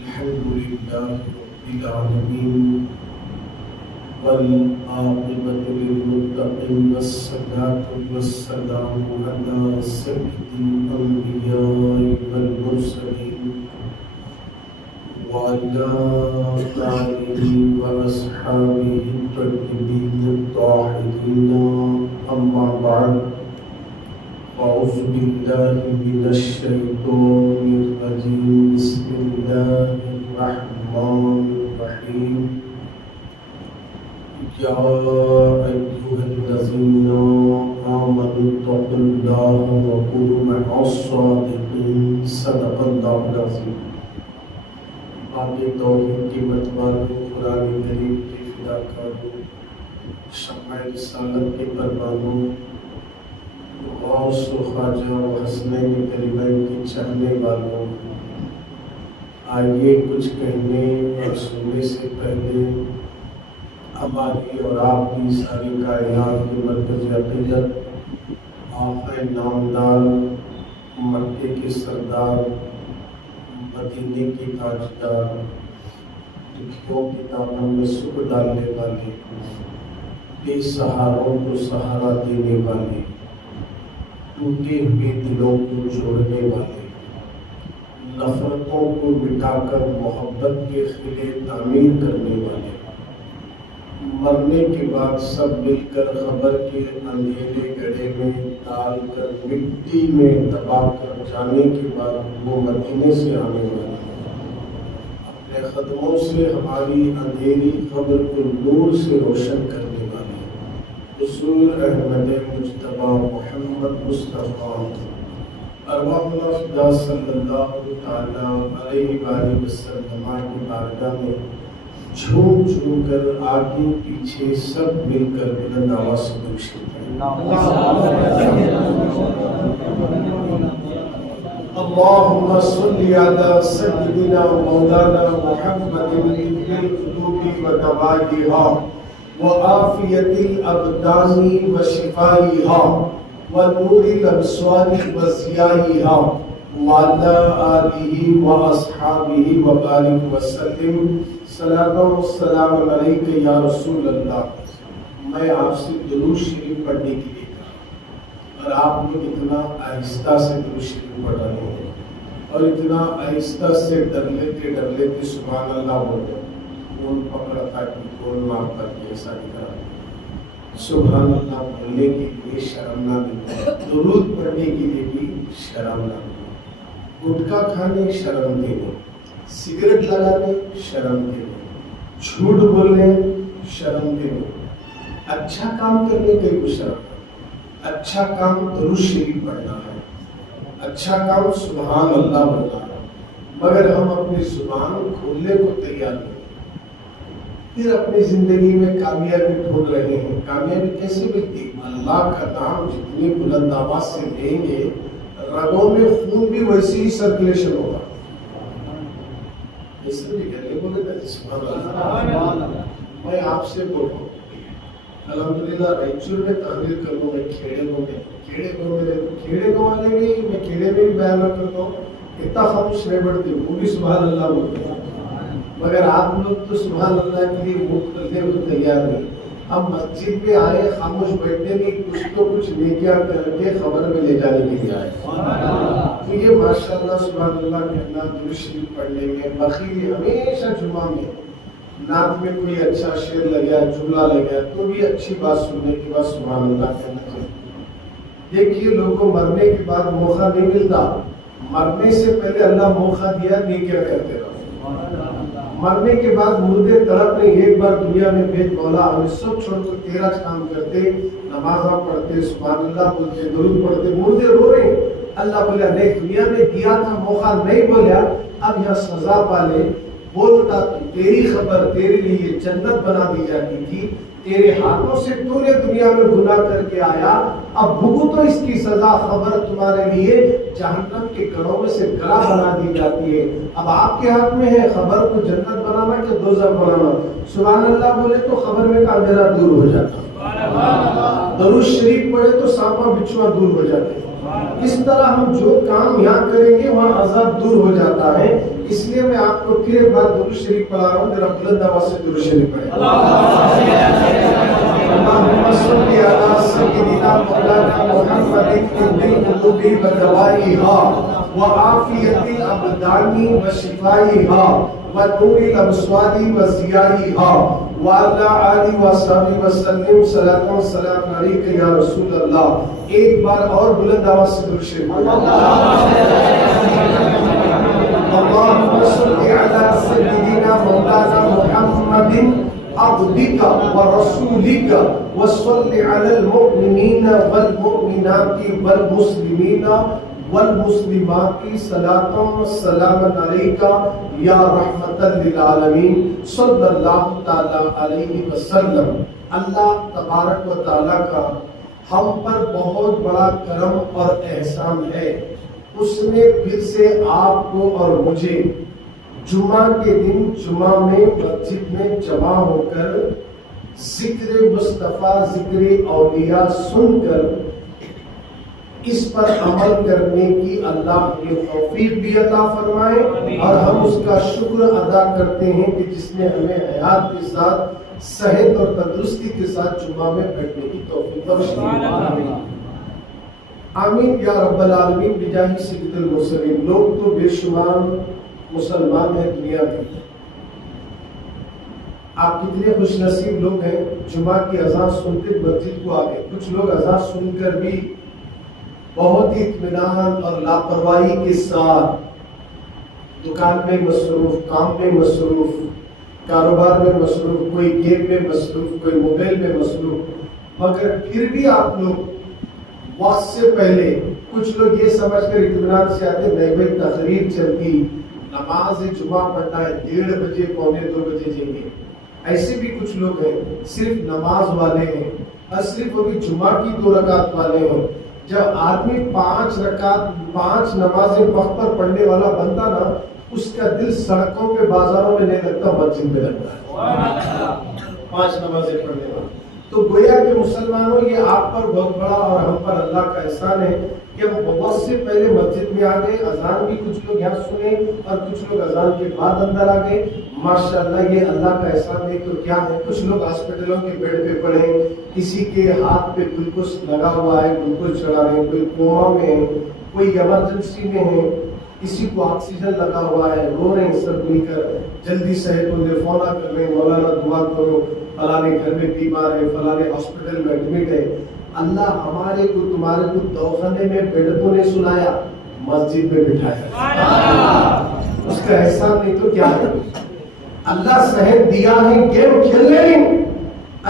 الحمد لله رب العالمين والعاقبة للمتقين والصلاة والسلام على سيد الأنبياء والمرسلين وعلى آله وأصحابه الطيبين الطاهرين أما بعد أعوذ بالله من الشيطان الرجيم بسم الله الرحمن الرحيم يا أيها الذين آمنوا اتقوا الله وكونوا مع الصادقين صدق الله العظيم. آگے توحید کی متوالوں قرآن کریم کے فداکاروں شمع رسالت کے پروانوں غوث و خواجہ و حسنین کریمین کی چاہنے والوں، آئیے کچھ کہنے اور سننے سے پہلے ہماری اور آپ کی ساری کائنات کی مرکز عقیدت آقا نامدار، مکے کے سردار، مدینے کے تاجدار، دکھوں کی دامن میں سکھ ڈالنے والے، بے سہاروں کو سہارا دینے والے، ٹوٹے ہوئے دلوں کو جوڑنے والے، نفرتوں کو مٹا کر محبت کے قلعے تعمیر کرنے والے، مرنے کے بعد سب مل کر خبر کے اندھیرے گڑھے میں ڈال کر مٹی میں دبا کر جانے کے بعد وہ مدینے سے آنے والے، اپنے قدموں سے ہماری اندھیری قبر کو نور سے روشن کرنے والے حضور احمد مجتبی محمد مصطفیٰ ارواح الافضل صلی اللہ تعالیٰ علیہ وآلہ وسلم کی بارگاہ میں جھوم جھوم کر آگے پیچھے سب مل کر بلند آواز سے درود پڑھیں۔ اللہم صلی علی سیدنا مولانا محمد القلوب و دوائیہا وعافیت الابدان و شفائیہا ونور الابصار و ضیائیہا وعلی آلہ و اصحابہ وبارک وسلم۔ صلاۃ و سلام علیک یا رسول اللہ۔ میں آپ سے درود شریف پڑھنے کے لیے کہا اور آپ لوگ اتنا آہستہ سے درود شریف پڑھ رہے ہیں اور اتنا آہستہ سے ڈر لیتے سبحان اللہ بولتے کون پکڑتا کہ کون مارتا کہ ایسا نہیں کرا۔ سبحان اللہ بولنے کے لیے شرم نہ دے، درود پڑھنے کے لیے بھی شرم نہ دے، گٹکا کھانے شرم دے، سگریٹ لگانے شرم دے، جھوٹ بولنے شرم دے، اچھا کام کرنے کے لیے شرم، اچھا کام درود شریف پڑھنا ہے، اچھا کام سبحان اللہ بولنا ہے، مگر ہم اپنی زبان کھولنے کو تیار نہیں، پھر اپنی زندگی میں کامیابی ڈھونڈ رہے ہیں۔ کامیابی کیسے ملتی؟ اللہ کا نام جتنی بلند آواز سے لیں گے رگوں میں خون بھی ویسی ہی سرکولیشن ہوگا۔ اس لیے کہنے بولے تھے سبحان اللہ۔ میں آپ سے بولوں الحمدللہ رائچور میں تحریر کروں، میں کھیڑے گاؤں میں کھیڑے گاؤں والے بھی میں کھیڑے میں بھی بیان کرتا ہوں، اتنا خاموش نہیں بڑھتے، وہ بھی سبحان اللہ بولتے ہیں، مگر آپ لوگ تو سبحان اللہ کے لیے منہ کھولنے کو تیار نہیں۔ ہم مسجد میں آئے خاموش بیٹھنے نہیں، کچھ تو کچھ نیکیاں کر کے خبر میں لے جانے کے لیے آئے۔ تو یہ ماشاءاللہ سبحان اللہ کہنا، درود شریف پڑھنے میں بخیل ہمیشہ جمعہ میں نعت میں کوئی اچھا شعر لگا، جملہ لگا تو بھی اچھی بات سننے کے بعد سبحان اللہ کہنا چاہیے۔ دیکھیے لوگوں کو مرنے کے بعد موقع نہیں ملتا، مرنے سے پہلے اللہ موقع دیا نیکیاں کرتے رہو۔ مرنے کے بعد مردے تڑپ نے ایک بار دنیا میں بھیج مولا ہمیں سب چھوڑ کر تیرا کام کرتے، نمازاں پڑھتے، سبحان اللہ بولتے، درود پڑھتے، مردے رو رہے، اللہ بولا نہیں دنیا میں دیا تھا موقع نہیں بولیا، اب یہاں سزا پالے، بولتا تو تیری خبر تیرے لیے جنت بنا دی جاتی تھی، تیرے ہاتھوں سے تو نے دنیا میں گناہ کر کے آیا، اب بھگتو اس کی سزا، خبر تمہارے لیے جہنم کے گڑھوں میں سے گڑھا بنا دی جاتی ہے، اب آپ کے ہاتھ میں ہے خبر کو جنت بنانا کہ دوزخ بنانا۔ سبحان اللہ بولے تو خبر میں کا اندھیرا دور ہو جاتا، درود شریف پڑھے تو سانپا بچھوا دور ہو جاتے، اس طرح ہم جو کام یہاں کریں گے وہاں عذاب دور ہو جاتا ہے. اس لیے میں آپ کو پھر ایک بار درود شریف پڑھا رہا ہوں. ذرا بلند آواز سے درود شریف پڑھیں. اللهم صل على سيدنا مولانا محمد طب القلوب ودوائها وعافية الأبدان وشفائها ونور الأبصار وضيائها وعلى آله وصحبه وسلم صلاة و سلام علیک یا رسول اللہ. ایک بار اور بلند آواز سے درود شریف. اللهم صل على سيدنا مولانا محمد عبدك ورسولك وصل على المؤمنين والمؤمنات والمسلمين والمسلمات صلاة والسلام عليك يا رحمة للعالمين صلی اللہ تعالی علیہ وسلم. اللہ تبارک و تعالیٰ کا ہم پر بہت بڑا کرم اور احسان ہے. اس نے پھر سے آپ کو اور مجھے جمعہ کے دن جمعہ میں مسجد میں جمع ہو کر ذکر مصطفیٰ ذکر اولیاء سن کر اس پر عمل کرنے کی اللہ نے توفیق بھی عطا فرمائے. اور ہم اس کا شکر ادا کرتے ہیں کہ جس نے ہمیں حیات کے ساتھ صحت اور تندرستی کے ساتھ جمعہ میں بیٹھنے کی توفیق بخشی. آمین یا رب العالمین بجاہ سید المرسلین. لوگ تو بے شمار مسلمان ہیں دنیا میں. آپ کتنے خوش نصیب لوگ ہیں جمعہ کی اذان سنتے مسجد کو آگے. کچھ لوگ اذان سن کر بھی بہت ہی اطمینان اور لاپرواہی کے ساتھ دکان میں مصروف، کام میں مصروف، کاروبار میں مصروف، کوئی گیم میں مصروف، کوئی موبائل میں مصروف. مگر پھر بھی آپ لوگ وقت سے پہلے کچھ لوگ یہ سمجھ کر اطمینان سے آتے نہیں بھائی تقریر چلتی، نماز جمعہ پڑھنا ہے 1:30 بجے 1:45 بجے جائیں گے. ایسے بھی کچھ لوگ ہیں صرف نماز والے ہیں اور صرف وہ بھی جمعہ کی 2 رکعت والے ہیں. جب آدمی 5 رکعت 5 نمازیں وقت پر پڑھنے والا بنتا نا، اس کا دل سڑکوں پہ بازاروں میں نہیں لگتا، مسجد میں لگتا ہے 5 نمازیں پڑھنے والا. تو گویا کہ مسلمانوں یہ آپ پر بہت بڑا اور ہم پر اللہ کا احسان ہے کہ ہم وقت سے پہلے مسجد میں آ گئے. اذان بھی کچھ لوگ یہاں سنے اور کچھ لوگ اذان کے بعد اندر آ گئے. ماشاءاللہ یہ اللہ کا احسان ہے. تو کیا ہے، کچھ لوگ ہاسپٹلوں کے بیڈ پہ پڑے، کسی کے ہاتھ پہ گلوکوز لگا ہوا ہے، گلوکوز چڑھا رہے ہیں، کوئی کوما میں ہے، کوئی ایمرجنسی میں ہے، کسی کو آکسیجن لگا ہوا ہے، رو رہے ہیں سب مل کر. جلدی صحت مند فون کر رہے ہیں مولانا دعا کرو، فلانے گھر میں بیمار ہے، فلانے ہاسپٹل میں ایڈمٹ ہے. اللہ ہمارے کو تمہارے کو دواخانے میں بیڈ کو نہیں سلایا، مسجد میں بٹھایا. اس کا احسان نہیں تو کیا ہے. اللہ صحت دیا ہے گیم کھیلنے نہیں،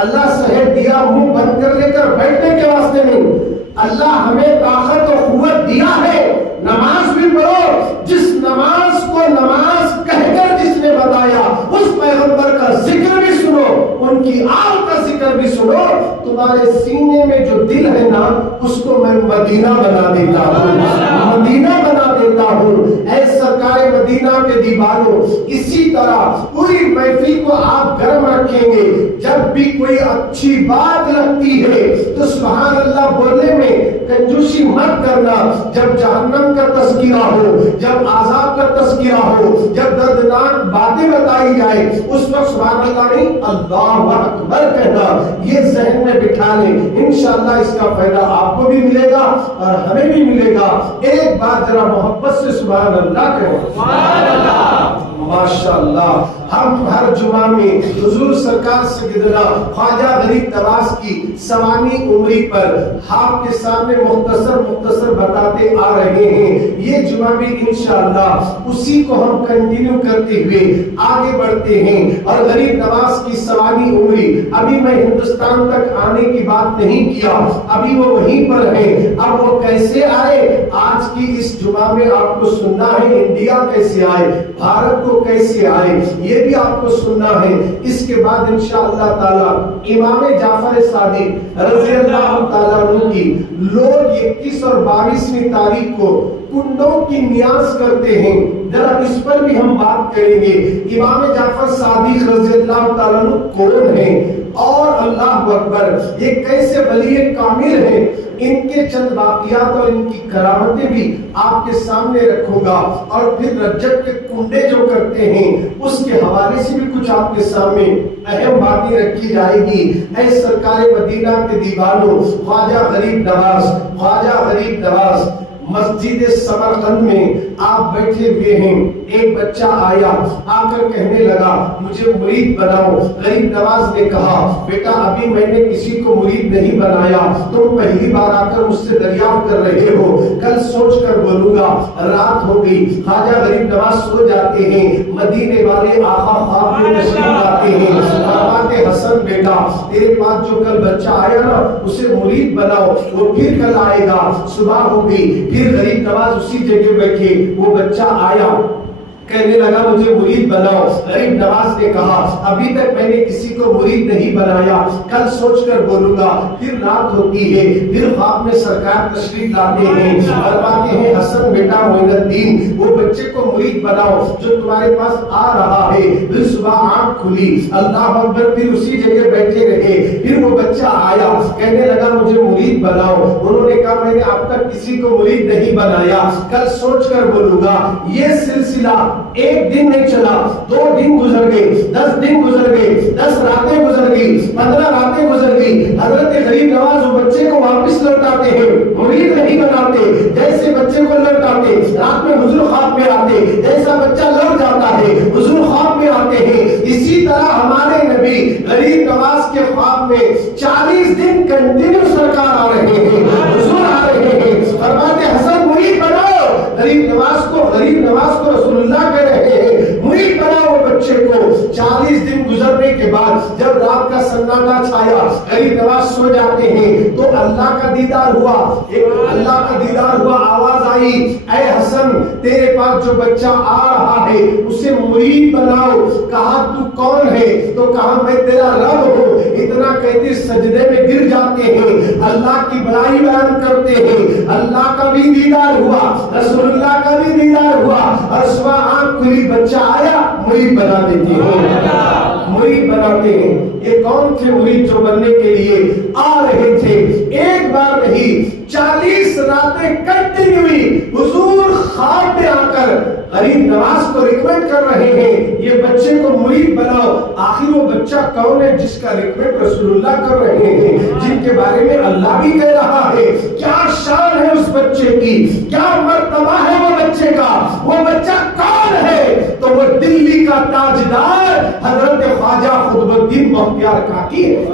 اللہ صحت دیا منہ بند کر لے کر بیٹھنے کے واسطے نہیں. اللہ ہمیں طاقت و قوت دیا ہے. نماز بھی پڑھو، جس نماز کو نماز کہہ کر جس نے بتایا اس پیغمبر کا ذکر بھی سنو، ان کی آل کا ذکر بھی سنو. تمہارے سینے میں جو دل ہے نا، اس کو میں مدینہ بنا دیتا ہوں، مدینہ بنا دیتا ہوں. اے سرکار مدینہ کے دیوانوں، اسی طرح پوری محفل کو آپ گرم رکھیں گے. جب بھی کوئی اچھی بات لگتی ہے تو سبحان اللہ بولنے میں کنجوسی مت کرنا. جب جہنم کا تذکرہ ہو، جب عذاب کا تذکرہ ہو، جب دردناک باتیں بتائی جائے، اس وقت سبحان اللہ نہیں اللہ اکبر کہنا. یہ ذہن میں بٹھا لیں، انشاءاللہ اس کا فائدہ آپ کو بھی ملے گا اور ہمیں بھی ملے گا. ایک بار ذرا محبت سے سبحان اللہ کہو. سبحان اللہ. ماشاءاللہ ہم ہر جمعہ میں حضور سرکار سیدنا خواجہ غریب نواز کی سوانی عمری پر آپ کے سامنے مختصر بتاتے آ رہے ہیں. یہ جمعہ بھی انشاءاللہ اسی کو ہم کنٹینیو کرتے ہوئے آگے بڑھتے ہیں. اور غریب نواز کی سوانی عمری، ابھی میں ہندوستان تک آنے کی بات نہیں کیا، ابھی وہ وہیں پر ہیں. اب وہ کیسے آئے آج کی اس جمعہ میں آپ کو سننا ہے. انڈیا کیسے آئے، بھارت کو کیسے آئے، یہ بھی آپ کو سننا ہے. اس کے بعد انشاءاللہ تعالی امام جعفر صادق رضی اللہ تعالیٰ عنہ کی لوگ 21 اور 22ویں تاریخ کو کنڈوں کی نیاز کرتے ہیں، ذرا اس پر بھی ہم بات کریں گے۔ امام جعفر صادق رضی اللہ تعالیٰ عنہ کون ہیں اور اللہ اکبر یہ کیسے ولی کامل ہیں، ان کے چند واقعات اور ان کی کرامتیں بھی آپ کے سامنے رکھوں گا، اور پھر رجب کے کنڈے جو کرتے ہیں اس کے حوالے سے بھی کچھ آپ کے سامنے اہم باتیں رکھی جائے گی۔ اے سرکار مدینہ کے دیوانوں، خواجہ غریب نواز، خواجہ غریب نواز مسجد سمرقند میں آپ بیٹھے ہوئے ہیں، ایک بچہ آیا، آ کر کہنے لگا مجھے مرید بناؤ۔ غریب نواز نے کہا بیٹا ابھی میں نے کسی کو مرید نہیں بنایا، تم پہلی بار آ کر مجھ سے دریافت کر رہے ہو، کل سوچ کر بولوں گا۔ رات ہو گئی، خواجہ غریب نواز سو جاتے ہیں، مدینے والے آقا خواب میں تشریف لاتے ہیں، فرماتے حسن بیٹا تیرے پاس جو کل بچہ آیا نا اسے مرید بناؤ، وہ پھر کل آئے گا۔ صبح ہو گئی، پھر غریب نواز اسی جگہ بیٹھے، وہ بچہ آیا کہنے لگا مجھے مرید بناؤ۔ غریب نواز نے کہا ابھی تک میں نے کسی کو مرید نہیں بنایا، کل سوچ کر بولوں گا۔ پھر رات ہوتی ہے، پھر خواب میں سرکار تشریف لاتے ہیں، فرماتے ہیں حسن بیٹا معین الدین وہ بچے کو مرید بناؤ جو تمہارے پاس آ رہا ہے۔ پھر صبح آنکھ کھلی، اللہ اکبر، پھر اسی جگہ بیٹھے رہے، پھر وہ بچہ آیا کہنے لگا مجھے مرید بناؤ۔ انہوں نے کہا میں نے اب تک کسی کو مرید نہیں بنایا، کل سوچ کر بولوں گا۔ یہ سلسلہ ایک دن نہیں چلا، 2 دن گزر گئے، 10 دن گزر گئے، 10 راتیں گزر گئی، 15 راتیں گزر گئی۔ حضرت غریب نواز وہ بچے کو واپس لوٹاتے ہیں، مرید نہیں بناتے، جیسے بچے کو لوٹاتے رات میں حضور خواب میں آتے، جیسا بچہ لوٹ جاتا ہے حضور خواب میں آتے ہیں۔ اسی طرح ہمارے نبی غریب نواز کے خواب میں 40 دن کنٹینیو سرکار آ رہے ہیں، حضور آ رہے ہیں، فرماتے حسن مرید بناؤ۔ غریب نواز کو رسول اللہ کہہ رہے ہیں مرید بناؤ بچے کو۔ 40 دن گزرنے کے بعد جب رات کا سناٹا چھایا، غریب نواز سو جاتے ہیں، تو اللہ کا دیدار ہوا، اللہ کا دیدار ہوا، آواز آئی اے حسن تیرے پاس جو بچہ آ رہا ہے اسے مرید بناؤ۔ کہا تو کون ہے؟ تو کہا میں تیرا رب ہوں۔ اتنا کہتے سجدے میں گر جاتے ہیں، اللہ کی بڑائی بیان کرتے ہیں۔ اللہ کا بھی دیدار ہوا، رسول اللہ کا بھی دیدار ہوا، اور صبح آنکھ کھلی بچہ آیا، مرید بنا دیتے ہیں، مرید بناتے ہیں۔ یہ کون تھے مرید جو بننے کے لیے آ رہے تھے؟ ایک بار نہیں 40 راتیں کنٹینیولی حضور خواب میں آ کر غریب نواز کو ریکمینڈ کر رہے ہیں یہ بچے کو مرید بناؤ۔ آخر وہ بچہ کون ہے جس کا ریکمینڈ رسول اللہ کر رہے ہیں، جن کے بارے میں اللہ بھی کہہ رہا ہے؟ کیا شان ہے اس بچے کی، کیا مرتبہ ہے وہ بچے کا؟ وہ بچہ کون ہے؟ تو وہ دلی کا تاجدار حضرت خواجہ قطب الدین بختیار کاکی ہے۔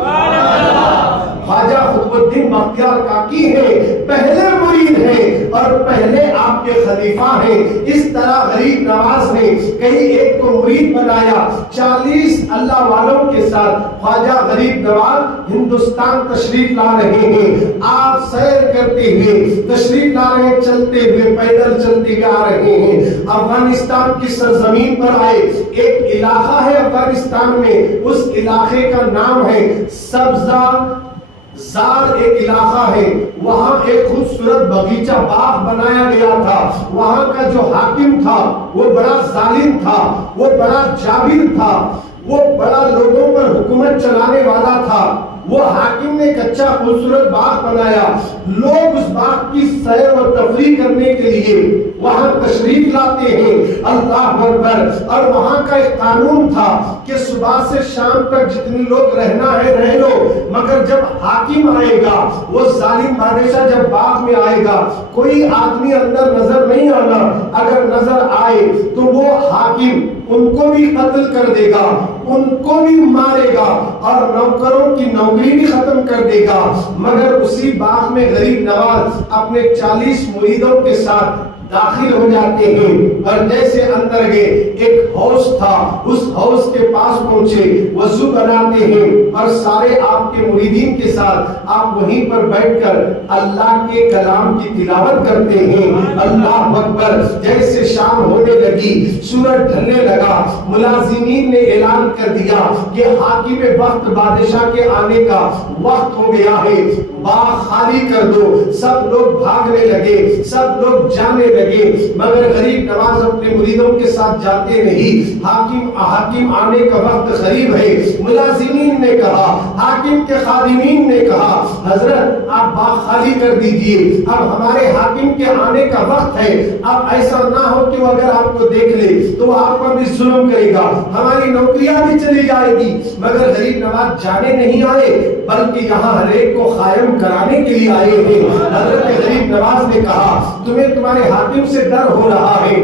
خواجہ قطب الدین بختیار کاکی ہے، پہلے مرید ہیں اور پہلے آپ کے خلیفہ ہیں۔ اس طرح غریب نواز نے کہیں ایک کو مرید بنایا۔ 40 اللہ والوں کے ساتھ خواجہ غریب نواز ہندوستان تشریف لا رہے ہیں۔ آپ سیر کرتے ہوئے تشریف لا رہے ہیں، چلتے ہوئے پیدل چلتے ہوئے آ رہے ہیں۔ افغانستان کی سرزمین پر آئے، ایک علاقہ ہے افغانستان میں، اس علاقے کا نام ہے سبزہ زار، ایک علاقہ ہے، وہاں ایک خوبصورت باغیچہ باغ بنایا گیا تھا۔ وہاں کا جو حاکم تھا وہ بڑا ظالم تھا، وہ بڑا جابر تھا، وہ بڑا لوگوں پر حکومت چلانے والا تھا۔ وہ حاکم نے ایک اچھا خوبصورت باغ بنایا، لوگ اس باغ کی سیر و تفریح کرنے کے لیے وہاں تشریف لاتے ہیں، اللہ اکبر۔ اور وہاں کا ایک قانون تھا کہ صبح سے شام تک جتنے لوگ رہنا ہے رہ لو، مگر جب حاکم آئے گا، وہ ظالم بادشاہ جب باغ میں آئے گا، کوئی آدمی اندر نظر نہیں آنا، اگر نظر آئے تو وہ حاکم ان کو بھی قتل کر دے گا، ان کو بھی مارے گا اور نوکروں کی نوکری بھی ختم کر دے گا۔ مگر اسی باغ میں غریب نواز اپنے 40 مریدوں کے ساتھ داخل ہو جاتے ہیں، اور جیسے اندر گئے ایک حوض تھا، اس حوض کے پاس پہنچے، وضو بناتے ہیں اور سارے آپ کے مریدین کے ساتھ آپ وہیں پر بیٹھ کر اللہ کے کلام کی تلاوت کرتے ہیں، اللہ اکبر۔ جیسے شام ہونے لگی، سورج ڈھلنے لگا، ملازمین نے اعلان کر دیا کہ حاکم وقت بادشاہ کے آنے کا وقت ہو گیا ہے، باغ خالی کر دو۔ سب لوگ بھاگنے لگے، سب لوگ جانے لگے، مگر غریب نواز اپنے مریدوں کے ساتھ جاتے نہیں۔ حاکم آنے کا وقت قریب ہے۔ ملازمین نے کہا، حاکم کے خادمین نے کہا، حضرت آپ باغ خالی کر دیجئے، اب ہمارے حاکم کے آنے کا وقت ہے، اب ایسا نہ ہو کہ وہ اگر آپ کو دیکھ لے تو وہ آپ پر بھی ظلم کرے گا، ہماری نوکریاں بھی چلی جائے گی۔ مگر غریب نواز جانے نہیں آئے، بلکہ یہاں ہر ایک کو قائم کرانے کے لیے آئے ہیں۔ حضرت غریب نواز نے کہا، تمہیں تمہارے حاکم سے ڈر ہو رہا ہے،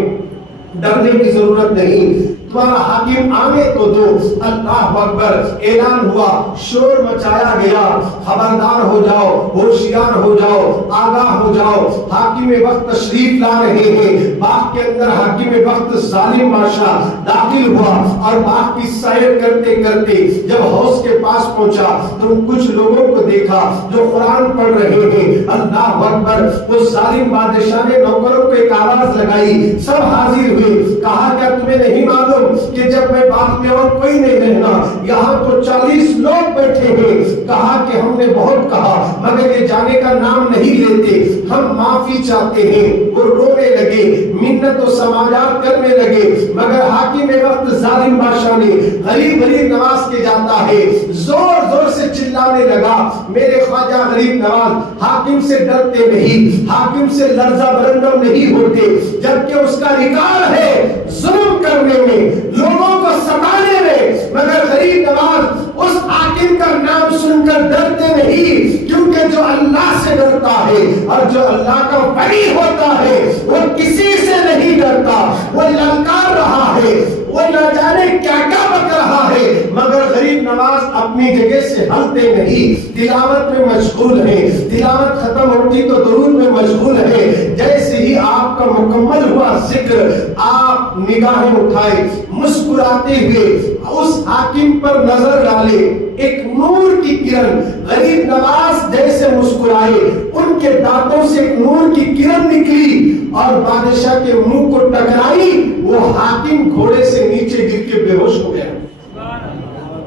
ڈرنے کی ضرورت نہیں، تمہارا حاکم آنے کو دو۔ اللہ اکبر اعلان ہوا، شور مچایا گیا، خبردار ہو جاؤ، ہوشیار ہو جاؤ، آگاہ ہو جاؤ، حاکم وقت تشریف لا رہے ہیں۔ باغ کے اندر حاکم وقت ظالم بادشاہ داخل ہوا اور باغ کی سیر کرتے کرتے جب حوض کے پاس پہنچا تو کچھ لوگوں کو دیکھا جو قرآن پڑھ رہے ہیں۔ اللہ اکبر، وہ ظالم بادشاہ نے نوکروں کو ایک آواز لگائی، سب حاضر ہوئے، کہا کیا تمہیں نہیں معلوم کہ جب میں باغ میں اور کوئی نہیں رہنا، یہاں تو 40 لوگ بیٹھے ہیں۔ کہا کہ ہم نے بہت کہا مگر یہ جانے کا نام نہیں لیتے، ہم معافی چاہتے ہیں۔ وہ رونے لگے، منت و سماجات کرنے لگے، مگر حاکم وقت ظالم بادشاہ نے غریب نواز کے جاتا ہے زور زور سے چلانے لگا، میرے خواجہ غریب نواز حاکم سے ڈرتے نہیں، حاکم سے لرزہ برندم نہیں ہوتے، جبکہ اس کا ریکارڈ ہے ظلم کرنے میں، لوگوں کو ستانے میں، مگر غریب نواز اس حاکم کا نام سن کر ڈرتے نہیں، کیونکہ جو اللہ سے ڈرتا ہے اور جو اللہ کا ولی ہوتا ہے وہ کسی سے نہیں ڈرتا، وہ للکار رہا ہے، وہ نہ جانے کیا کیا بک رہا ہے، مگر غریب نواز اپنی جگہ سے ہلتے نہیں، تلاوت میں مشغول ہے، تلاوت ختم ہوتی تو درود میں مشغول ہے۔ جیسے ہی آپ کا مکمل ہوا ذکر، آپ نگاہیں اٹھائے، مسکراتے ہوئے اس حاکم پر نظر ڈالے، ایک نور کی کرن، غریب نواز جیسے مسکرائے ان کے دانتوں سے ایک نور کی کرن نکلی اور بادشاہ کے منہ کو ٹکرائی، وہ حاکم گھوڑے سے نیچے گر کے بے ہوش ہو گیا،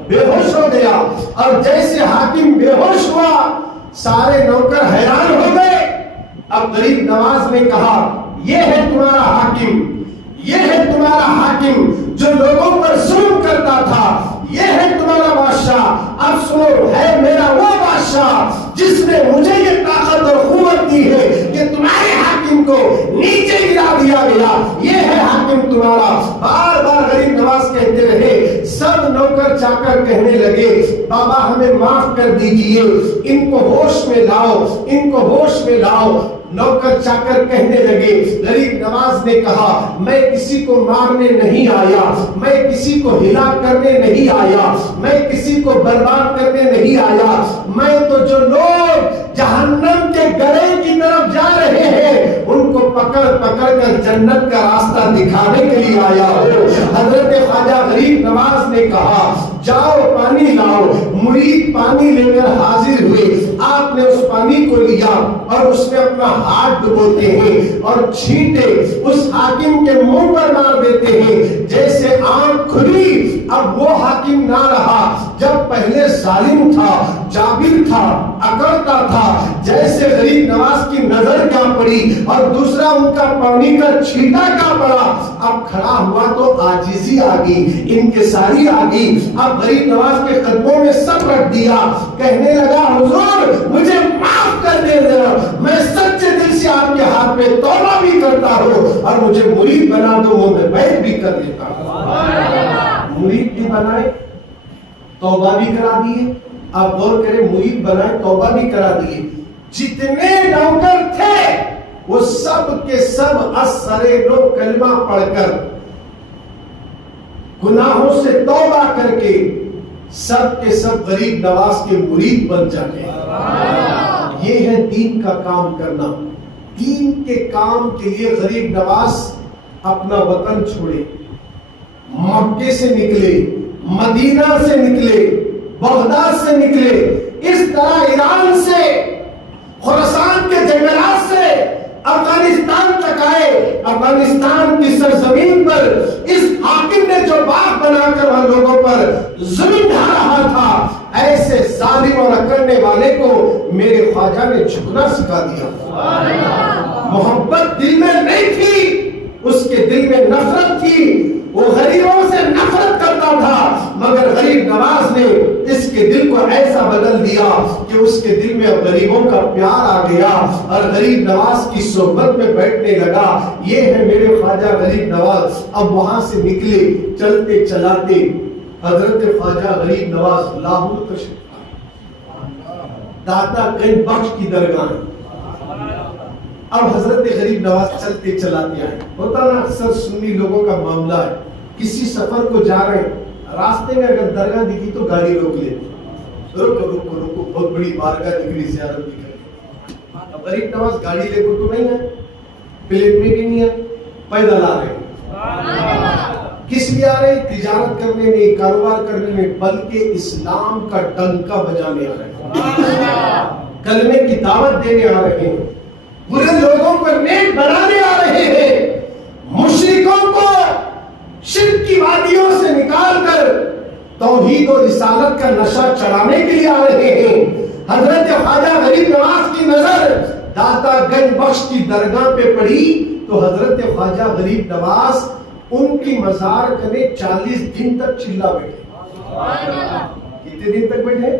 بے ہوش ہو گیا۔ اور جیسے حاکم بے ہوش ہوا سارے نوکر حیران ہو گئے۔ اب غریب نواز نے کہا، یہ ہے تمہارا حاکم، یہ ہے تمہارا حاکم جو لوگوں پر ظلم کرتا تھا، یہ ہے تمہارا بادشاہ۔ اب سنو، ہے میرا وہ بادشاہ جس نے مجھے یہ طاقت اور قوت دی ہے کہ تمہارے حاکم کو نیچے گرا دیا گیا، یہ ہے حاکم تمہارا۔ بار بار غریب نواز کہتے رہے، سب نوکر چاکر کہنے لگے، بابا ہمیں معاف کر دیجئے، ان کو ہوش میں لاؤ، ان کو ہوش میں لاؤ۔ نوکر چاکر کہنے لگے، غریب نواز نے کہا، میں کسی کو مارنے نہیں آیا، میں کسی کو ہلاک کرنے نہیں آیا، میں کسی کو برباد کرنے نہیں آیا، میں تو جو لوگ جہنم کے گڑھے کی طرف جا رہے ہیں ان کو پکڑ پکڑ کر جنت کا راستہ دکھانے کے لیے آیا ہوں۔ حضرت خواجہ غریب نواز نے کہا، جاؤ پانی لاؤ۔ مرید پانی لے کر حاضر ہوئے، آپ نے اس پانی کو لیا اور اس میں اپنا ہاتھ ڈبوتے ہیں اور چھینٹے اس حاکم کے منہ پر مار دیتے ہیں، جیسے آنکھ کھلی۔ اب وہ حاکم نہ رہا جب پہلے ظالم تھا، جابر تھا، اکڑتا تھا، جیسے غریب نواز کی نظر کیا پڑی اور دوسرا ان کا پانی کا چھینٹا کیا پڑا، اب کھڑا ہوا تو عاجزی آ گئی، انکساری آ گئی۔ اب غریب نواز کے قدموں میں سب رکھ دیا، کہنے لگا، حضور مجھے معاف کر دے، میں سچے دل سے آپ کے ہاتھ میں توبہ بھی کرتا ہوں اور مجھے مرید بنا دو، میں بیعت بھی کر دیتا ہوں۔ مرید بھی بنائے، توبہ بھی کرا دیے۔ آپ غور کریں، مرید بنائے، توبہ بھی کرا دیے۔ جتنے نوکر تھے وہ سب کے سب اسرے لو کلمہ پڑھ کر، گناہوں سے توبہ کر کے سب کے سب غریب نواز کے مرید بن جاتے ہیں۔ یہ ہے دین کا کام کرنا۔ دین کے کام کے لیے غریب نواز اپنا وطن چھوڑے، مکے سے نکلے، مدینہ سے نکلے، بغداد سے نکلے، اس طرح ایران سے، خراسان کے جنگلات سے افغانستان تک آئے۔ افغانستان کی سرزمین پر اس حاکم نے جو باغ بنا کر وہاں لوگوں پر ظلم ڈھا رہا تھا، ایسے ظالم اور اکڑنے والے کو میرے خواجہ نے جھکنا سکھا دیا۔ محبت دل میں نہیں تھی، اس کے دل میں نفرت تھی، وہ غریبوں سے نفرت کرتا تھا، مگر غریب نواز نے اس کے دل کو ایسا بدل دیا کہ اس کے دل میں غریبوں کا پیار آ گیا اور غریب نواز کی صحبت میں بیٹھنے لگا۔ یہ ہے میرے خواجہ غریب نواز۔ اب وہاں سے نکلے، چلتے چلاتے حضرت خواجہ غریب نواز لاہور تشریف داتا گنج بخش کی درگاہ۔ اب حضرت غریب نواز چلتے چلاتے آئے۔ ہوتا نا اکثر سنی لوگوں کا معاملہ ہے، کسی سفر کو جا رہے ہیں، راستے میں اگر درگاہ دکھی تو گاڑی روک لیتے، رکو رکو رکو، بہت بڑی بارگاہ دکھ رہی، زیارت دکھ رہی۔ اب غریب نواز گاڑی لے کر تو نہیں ہے، پلیٹ میں بھی نہیں ہے، پیدل آ رہے ہیں۔ کس لیے آ رہے ہیں؟ تجارت کرنے میں، کاروبار کرنے میں، بلکہ اسلام کا ڈنکا بجانے آ رہے ہیں، کلمے کی دعوت دینے آ رہے ہیں، برے لوگوں کو نیک بنانے آ رہے ہیں، مشرکوں کو شرک کی وادیوں سے نکال کر توحید و رسالت کا نشہ چڑھانے کے لیے آ رہے ہیں۔ حضرت خواجہ غریب نواز کی نظر داتا گنج بخش کی درگاہ پہ پڑی تو حضرت خواجہ غریب نواز ان کی مزار کنے 40 دن تک چلا بیٹھے۔ کتنے دن تک بیٹھے؟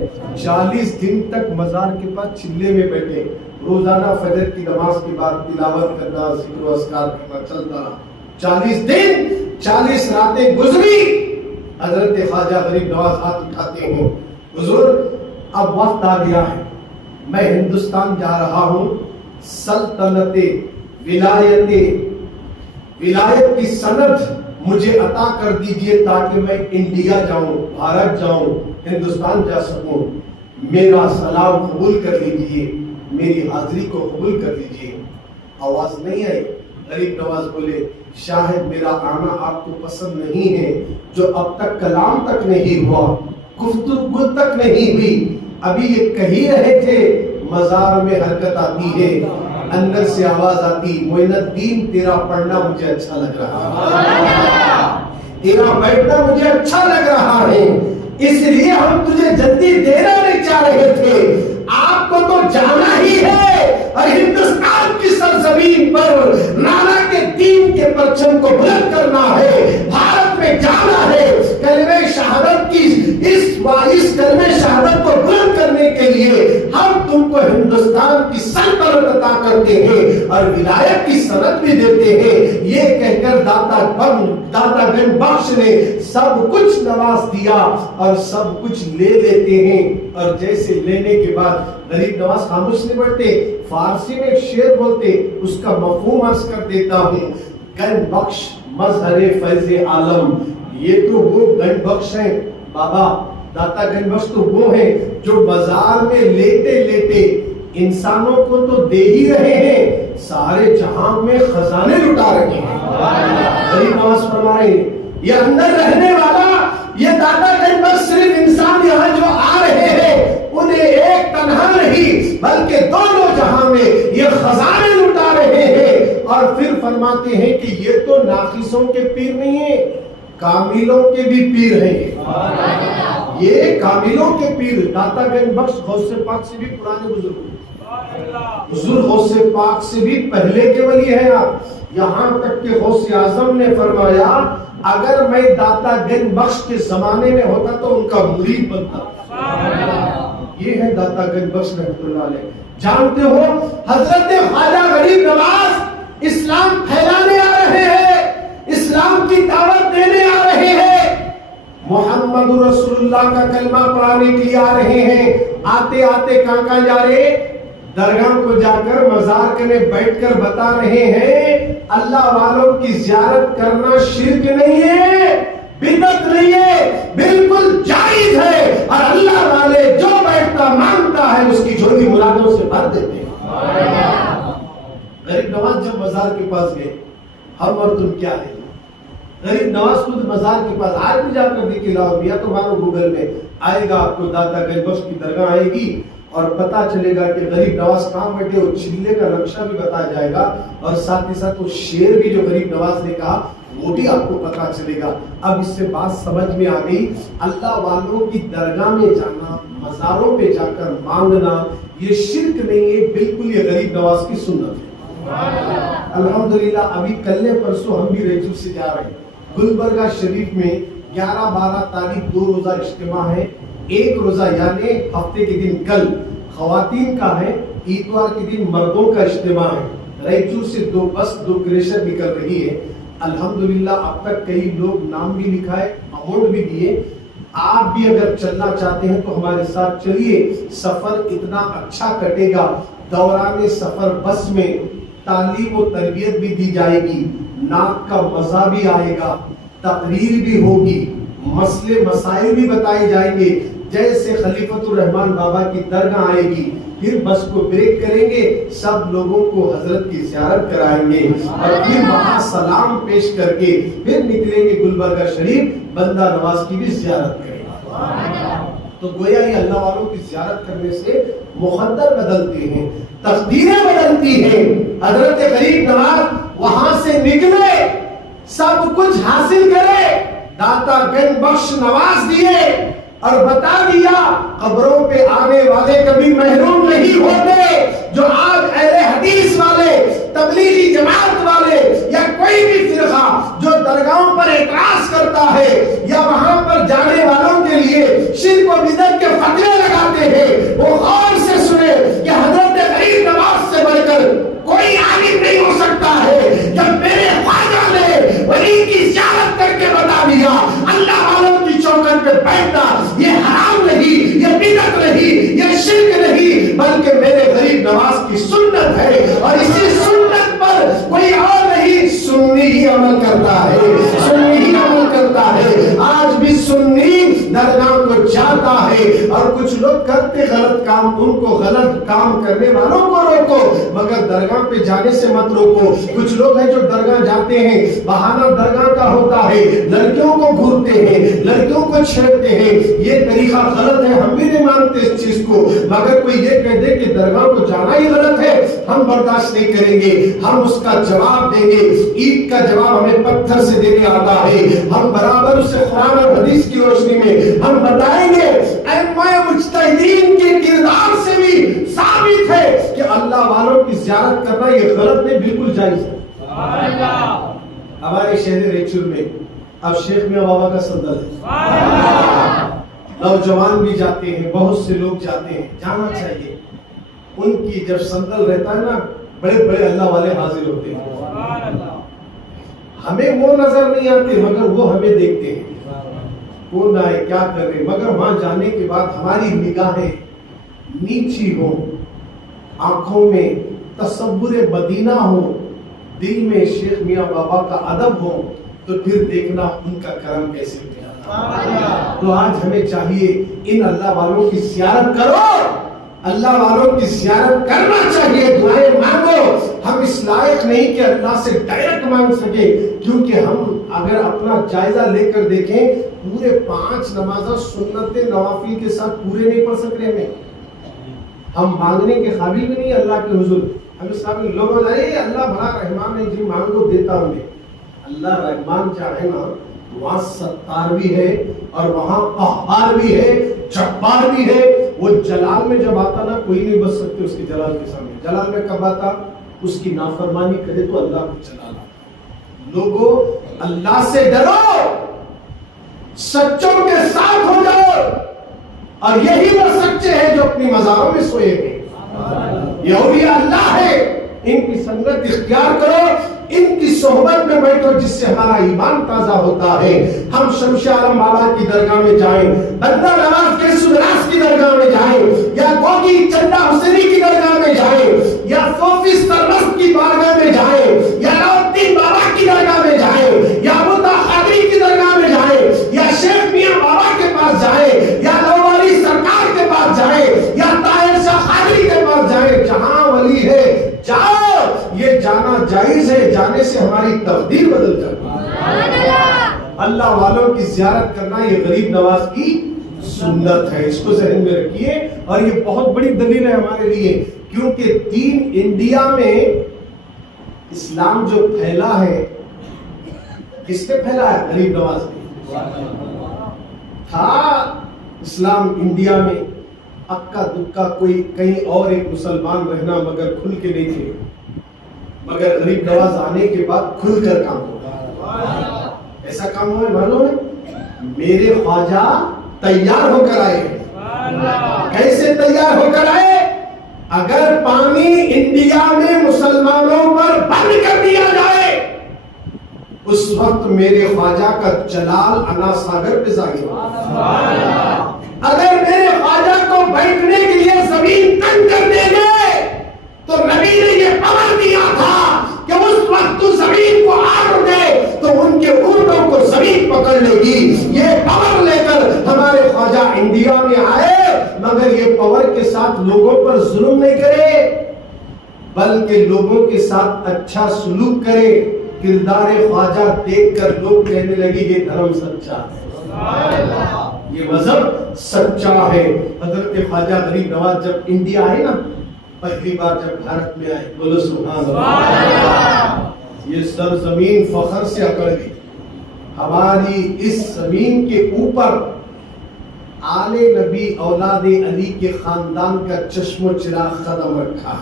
40 دن تک مزار کے پاس چلے میں بیٹھے۔ روزانہ فجر کی نماز کے بعد تلاوت کرنا، ذکر و اذکار کرنا چلتا رہا۔ 40 دن 40 راتیں گزری۔ حضرت خواجہ غریب نواز ہاتھ اٹھاتے ہیں، حضور اب وقت آ گیا ہے، میں ہندوستان جا رہا ہوں، سلطنت ولایت کی سند مجھے عطا کر دیجئے تاکہ میں انڈیا جاؤں، بھارت جاؤں، ہندوستان جا سکوں۔ میرا سلام قبول کر لیجئے، میری حاضری کو قبول کر لیجئے۔ آواز نہیں آئی۔ غریب نواز بولے شاید میرا آنا آپ کو پسند نہیں ہے، جو اب تک کلام تک نہیں ہوا، گفتگو تک نہیں ہوئی، ابھی یہ کہی رہے تھے، مزار میں حرکت آتی ہے، اندر سے آواز آتی، معین الدین تیرا پڑھنا مجھے اچھا لگ رہا ہے، تیرا بیٹھنا مجھے اچھا لگ رہا ہے، اس لیے ہم تجھے جلدی دینا نہیں چاہ رہے تھے، آپ کو تو جانا ہی ہے اور ہندوستان کی سرزمین پر نانا کے دین کے پرچم کو بلند کرنا ہے، بھارت میں جانا ہے، کلمہ شہادت کی اس کلمہ شہادت کو بلند کرنے کے لیے ہم تم کو ہندوستان کی سلطنت عطا کرتے ہیں اور ولایت کی سند بھی دیتے ہیں۔ یہ کہہ کر داتا گنج بخش نے سب کچھ نواز دیا اور سب کچھ لے لیتے ہیں، اور جیسے لینے کے بعد غریب نواز خاموش نہیں بیٹھتے، فارسی میں ایک شعر بولتے، اس کا مفہوم عرض کر دیتا ہوں۔ گنج بخش مظہر فیض عالم، یہ تو وہ گنج بخش ہیں بابا، داتا گنج بخش تو وہ ہیں جو بازار میں لیٹے لیٹے انسانوں کو تو دے ہی رہے ہیں، سارے جہاں میں خزانے لٹا رہے ہیں۔ غریب نواز فرما رہے ہیں یہ اندر رہنے والا، یہ داتا گنج بخش صرف انسان یہاں جو آ رہے ہیں انہیں ایک تنہا نہیں بلکہ دونوں جہاں میں یہ خزانے لٹا رہے ہیں، اور پھر فرماتے ہیں کہ یہ تو ناقصوں کے پیر نہیں ہیں، کاملوں کے بھی پیر ہیں، یہ کاملوں کے پیر۔ داتا گنج بخش غوث پاک سے بھی پرانے بزرگ، حضور غوث پاک سے بھی پہلے کے ولی ہیں آپ، یہاں تک کہ غوث اعظم نے فرمایا اگر میں داتا گنج بخش کے زمانے میں ہوتا تو ان کا مرید بنتا۔ یہ ہے داتا گنج بخش رحمۃ اللہ علیہ۔ جانتے ہو حضرت خواجہ غریب نواز اسلام پھیلانے آ رہے ہیں، اسلام کی دعوت دینے آ رہے ہیں، محمد رسول اللہ کا کلمہ پڑھانے کے لیے آ رہے ہیں۔ آتے آتے کہاں جا رہے؟ درگاہ کو جا کر مزار کے بیٹھ کر بتا رہے ہیں اللہ والوں کی زیارت کرنا شرک نہیں ہے، بدعت نہیں ہے، بالکل جائز ہے، اور اللہ والے جو بیٹھتا مانگتا ہے اس کی جھولی مرادوں سے بھر دیتے ہیں۔ غریب نواز جب مزار کے پاس گئے، ہم اور تم کیا ہے؟ غریب نواز خود مزار کے پاس آج بھی جا کر دیکھے لاؤ یا تمہارا گوگل میں آئے گا، آپ کو داتا گنج بخش کی درگاہ آئے گی اور پتا چلے گا کہ غریب نواز کہاں بیٹھے، وہ چلے کا نقشہ بھی بتایا جائے گا، اور ساتھ ہی ساتھ وہ شعر بھی جو غریب نواز نے کہا وہ بھی آپ کو پتا چلے گا۔ اب اس سے بات سمجھ میں آ گئی، اللہ والوں کی درگاہ میں جانا، مزاروں پہ جا کر مانگنا یہ شرک نہیں ہے، بالکل یہ غریب نواز کی سنت ہے۔ الحمدللہ ابھی کل پرسوں ہم بھی ریچو سے جا رہے ہیں گلبرگہ شریف میں 11-12 تاریخ 2 روزہ اجتماع ہے. ایک روزہ یعنی ہفتے کے دن کل خواتین کا ہے, اتوار کے دن مردوں کا اجتماع ہے. ریچو سے 2 بس 2 کریشر نکل رہی ہے. الحمدللہ اب تک کئی لوگ نام بھی لکھا ہے, اماؤنٹ بھی دیے. آپ بھی اگر چلنا چاہتے ہیں تو ہمارے ساتھ چلیے, سفر اتنا اچھا کٹے گا. دوران سفر بس میں تعلیم و تربیت بھی دی جائے گی, نعت کا مزہ بھی آئے گا, تقریر بھی ہوگی, مسئلے مسائل بھی بتائے جائیں گے. جیسے خلیفۃ الرحمان بابا کی درگاہ آئے گی, پھر بس کو بریک کریں گے, سب لوگوں کو حضرت کی زیارت کرائیں گے اور پھر وہاں سلام پیش کر کے پھر نکلیں گے گلبرگہ شریف, بندہ نواز کی بھی زیارت کریں گے. تو گویا یہ اللہ والوں کی زیارت کرنے سے مقدر بدلتے ہیں, تقدیریں بدلتی ہیں. حضرت غریب نواز وہاں سے نکلے, سب کچھ حاصل کرے, داتا گنج بخش نواز دیے اور بتا دیا قبروں پہ آنے والے کبھی محروم نہیں ہوتے. جو آج اہل حدیث والے, تبلیغی جماعت والے یا کوئی بھی فرقہ جو درگاہوں پر اعتراض کرتا ہے یا وہاں پر جانے والوں کے لیے شرک و بدعت کے فتوے لگاتے ہیں, وہ غور سے سنے کہ حضرت غریب نواز سے بڑھ کر کوئی عالم نہیں ہو سکتا ہے. جب میرے خواجہ نے ولی کی زیارت کر کے بتا دیا اللہ والوں کی چوکھٹ پہ بیٹھنا یہ حرام نہیں, یہ بدعت نہیں, یہ شرک نہیں, بلکہ میرے غریب نواز کی سنت ہے, اور اسی سنت پر کوئی اور نہیں, سنی ہی عمل کرتا ہے, سنی ہی عمل کرتا ہے. آج بھی سنی درگاہ کو جاتا ہے, اور کچھ لوگ کرتے غلط کام, ان کو غلط کام کرنے والوں کو روکو, مگر درگاہ پہ جانے سے مت روکو. کچھ لوگ ہیں جو درگاہ جاتے ہیں, بہانہ درگاہ کا ہوتا ہے, لڑکیوں کو گھورتے ہیں, لڑکیوں کو چھیڑتے ہیں. یہ طریقہ غلط ہے, ہم بھی نہیں مانتے اس چیز کو, مگر کوئی یہ کہہ دے کہ درگاہ کو جانا ہی غلط ہے, ہم برداشت نہیں کریں گے. ہم اس کا جواب دیں گے. عید کا جواب ہمیں پتھر سے دینے آتا ہے, ہم برابر اسے قرآن اور حدیث کی روشنی میں ہم بتائیں گے. ائمہ مجتہدین کے کردار سے بھی ثابت ہے کہ اللہ والوں کی زیارت کرنا یہ غلط نہیں, بالکل جائز ہے. ہمارے شہر ریچور میں اب شیخ میاں بابا کا صدر ہے, نوجوان بھی جاتے ہیں, بہت سے لوگ جاتے ہیں, جانا چاہیے. ان کی جب سندل رہتا ہے نا, بڑے بڑے اللہ والے حاضر ہوتے ہیں. ہمیں وہ نظر نہیں آتے مگر وہ ہمیں دیکھتے ہیں, کون آئے کیا کر رہے, مگر وہاں جانے کے بعد ہماری نگاہیں نیچی ہو, آنکھوں میں تصور مدینہ ہو, دل میں شیخ میاں بابا کا ادب ہو, تو پھر دیکھنا ان کا کرم کیسے کیا. تو آج ہمیں چاہیے ان اللہ والوں کی زیارت کرو, اللہ والوں کی زیارت کرنا چاہیے, دعائیں مانگو. ہم اس لائق نہیں کہ اللہ سے ڈائریکٹ مانگ سکے, کیونکہ ہم اگر اپنا جائزہ لے کر دیکھیں پورے 5 نمازیں سنت نوافل کے ساتھ پورے نہیں پڑھ سکتے ہیں. ہم مانگنے کے قابل بھی نہیں اللہ کے حضور. ہم اس قابل لوگ جائے اللہ بڑا رحمان ہے, جی مانگو دیتا ہوں. اللہ رحمان چاہے نا, وہاں ستار بھی ہے اور وہاں قہار بھی ہے, جبار بھی ہے. وہ جلال میں جب آتا نا کوئی نہیں بچ سکتے اس کے جلال کے سامنے. جلال میں کب آتا, اس کی نافرمانی کرے تو اللہ کو جلال آتا. لوگوں اللہ سے ڈرو, سچوں کے ساتھ ہو جاؤ, اور یہی وہ سچے ہیں جو اپنی مزاروں میں سوئے ہیں. یہ اولیاء اللہ ہے, ان کی سنگت اختیار کرو, ان کی صحبت میں بیٹھو, جس سے ہمارا ایمان تازہ ہوتا ہے. ہم شمس عالم بابا کی درگاہ میں جائیں, بندہ نواز کے سدراس کی درگاہ میں جائیں, یا گوگی چندا حسینی کی درگاہ میں جائیں, یا صوفی سرمست کی بارگاہ میں جائیں, یا راؤالدین بابا کی درگاہ میں جائیں, یا متا قادری کی درگاہ میں جائیں, یا شیخ میاں بابا کے پاس جائیں, یا نووالی سرکار کے پاس جائیں, یا طاہر شاہ قادری کے پاس جائیں, جہاں ولی ہے جاؤ. یہ جانا جائز ہے, جانے سے ہماری تقدیر بدل جاتی ہے. اللہ والوں کی زیارت کرنا یہ غریب نواز کی سنت ہے, اس کو ذہن میں رکھیے. اور یہ بہت بڑی دلیل ہے ہمارے لیے, کیونکہ دین انڈیا میں اسلام جو پھیلا ہے, کس نے پھیلا ہے؟ غریب نواز نے. تھا اسلام انڈیا میں اکا دکا کوئی کہیں اور ایک مسلمان رہنا, مگر کھل کے نہیں تھے. مگر غریب نواز آنے کے بعد کھل کر کام ہوگا. ایسا کام ہوا ہے معلوم ہے؟ میرے خواجہ تیار ہو کر آئے. کیسے تیار ہو کر آئے؟ اگر پانی انڈیا میں مسلمانوں پر بند کر دیا جائے اس وقت میرے خواجہ کا جلال انا ساگر پہ ظاہر ہوگا. اگر میرے خواجہ کو بیٹھنے کے لیے زمین تنگ کر دیں گے تو نبی نے یہ پاور دیا تھا کہ اس وقت تو زمین کو آڑ دے تو ان کے اونٹوں کو زمین پکڑ لے گی. یہ پاور لے کر ہمارے خواجہ انڈیا میں آئے مگر یہ پاور کے ساتھ لوگوں پر ظلم نہیں کرے بلکہ لوگوں کے ساتھ اچھا سلوک کرے. کردار خواجہ دیکھ کر لوگ کہنے لگے یہ دھرم سچا ہے, یہ مذہب سچا ہے. حضرت خواجہ غریب نواز جب انڈیا آئے نا, پہلی بار جب بھارت میں آئے, بولو سبحان اللہ, یہ سرزمین فخر سے اکڑ گئی. ہماری اس زمین کے اوپر آل نبی اولاد علی کے خاندان کا چشم و چراغ قدم رکھا.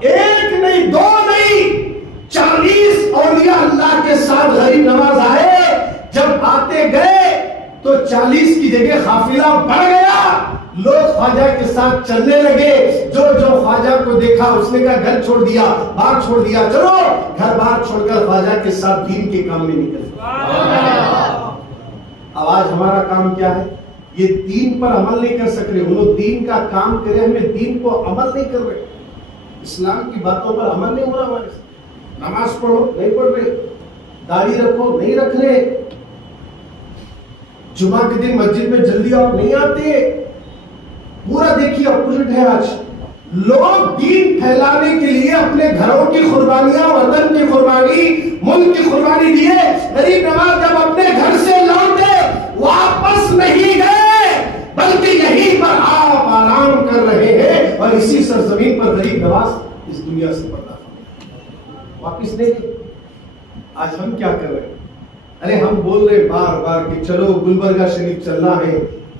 ایک نہیں, دو نہیں, 40 اولیاء اللہ کے ساتھ غریب نواز آئے. جب آتے گئے تو 40 کی جگہ قافلہ بڑھ گیا. لوگ خواجہ کے ساتھ چلنے لگے. جو خواجہ کو دیکھا اس نے کہا گھر چھوڑ دیا, بار چھوڑ دیا, چلو گھر بار چھوڑ کر خواجہ کے ساتھ دین کے کام میں نکل. اب آج ہمارا کام کیا ہے؟ یہ دین پر عمل نہیں کر سک رہے. وہ لوگ دین کا کام کرے, ہمیں دین کو عمل نہیں کر رہے. اسلام کی باتوں پر عمل نہیں ہو رہا ہمارے. نماز پڑھو نہیں پڑھ رہے, داڑھی رکھو نہیں رکھ رہے, جمعہ کے دن مسجد میں جلدی آپ نہیں آتے. پورا دیکھیے اپوزٹ ہے. آج لوگ دین پھیلانے کے لیے اپنے گھروں کی قربانیاں, وطن کی قربانی, ملک کی قربانی دیے. غریب نواز جب اپنے گھر سے لوٹے واپس نہیں گئے بلکہ یہیں پر آپ آرام کر رہے ہیں اور اسی سرزمین پر غریب نواز اس دنیا سے پردہ واپس نہیں گئے. آج ہم کیا کر رہے ہیں؟ ارے ہم بول رہے بار بار کہ چلو گلبرگہ شریف چلنا ہے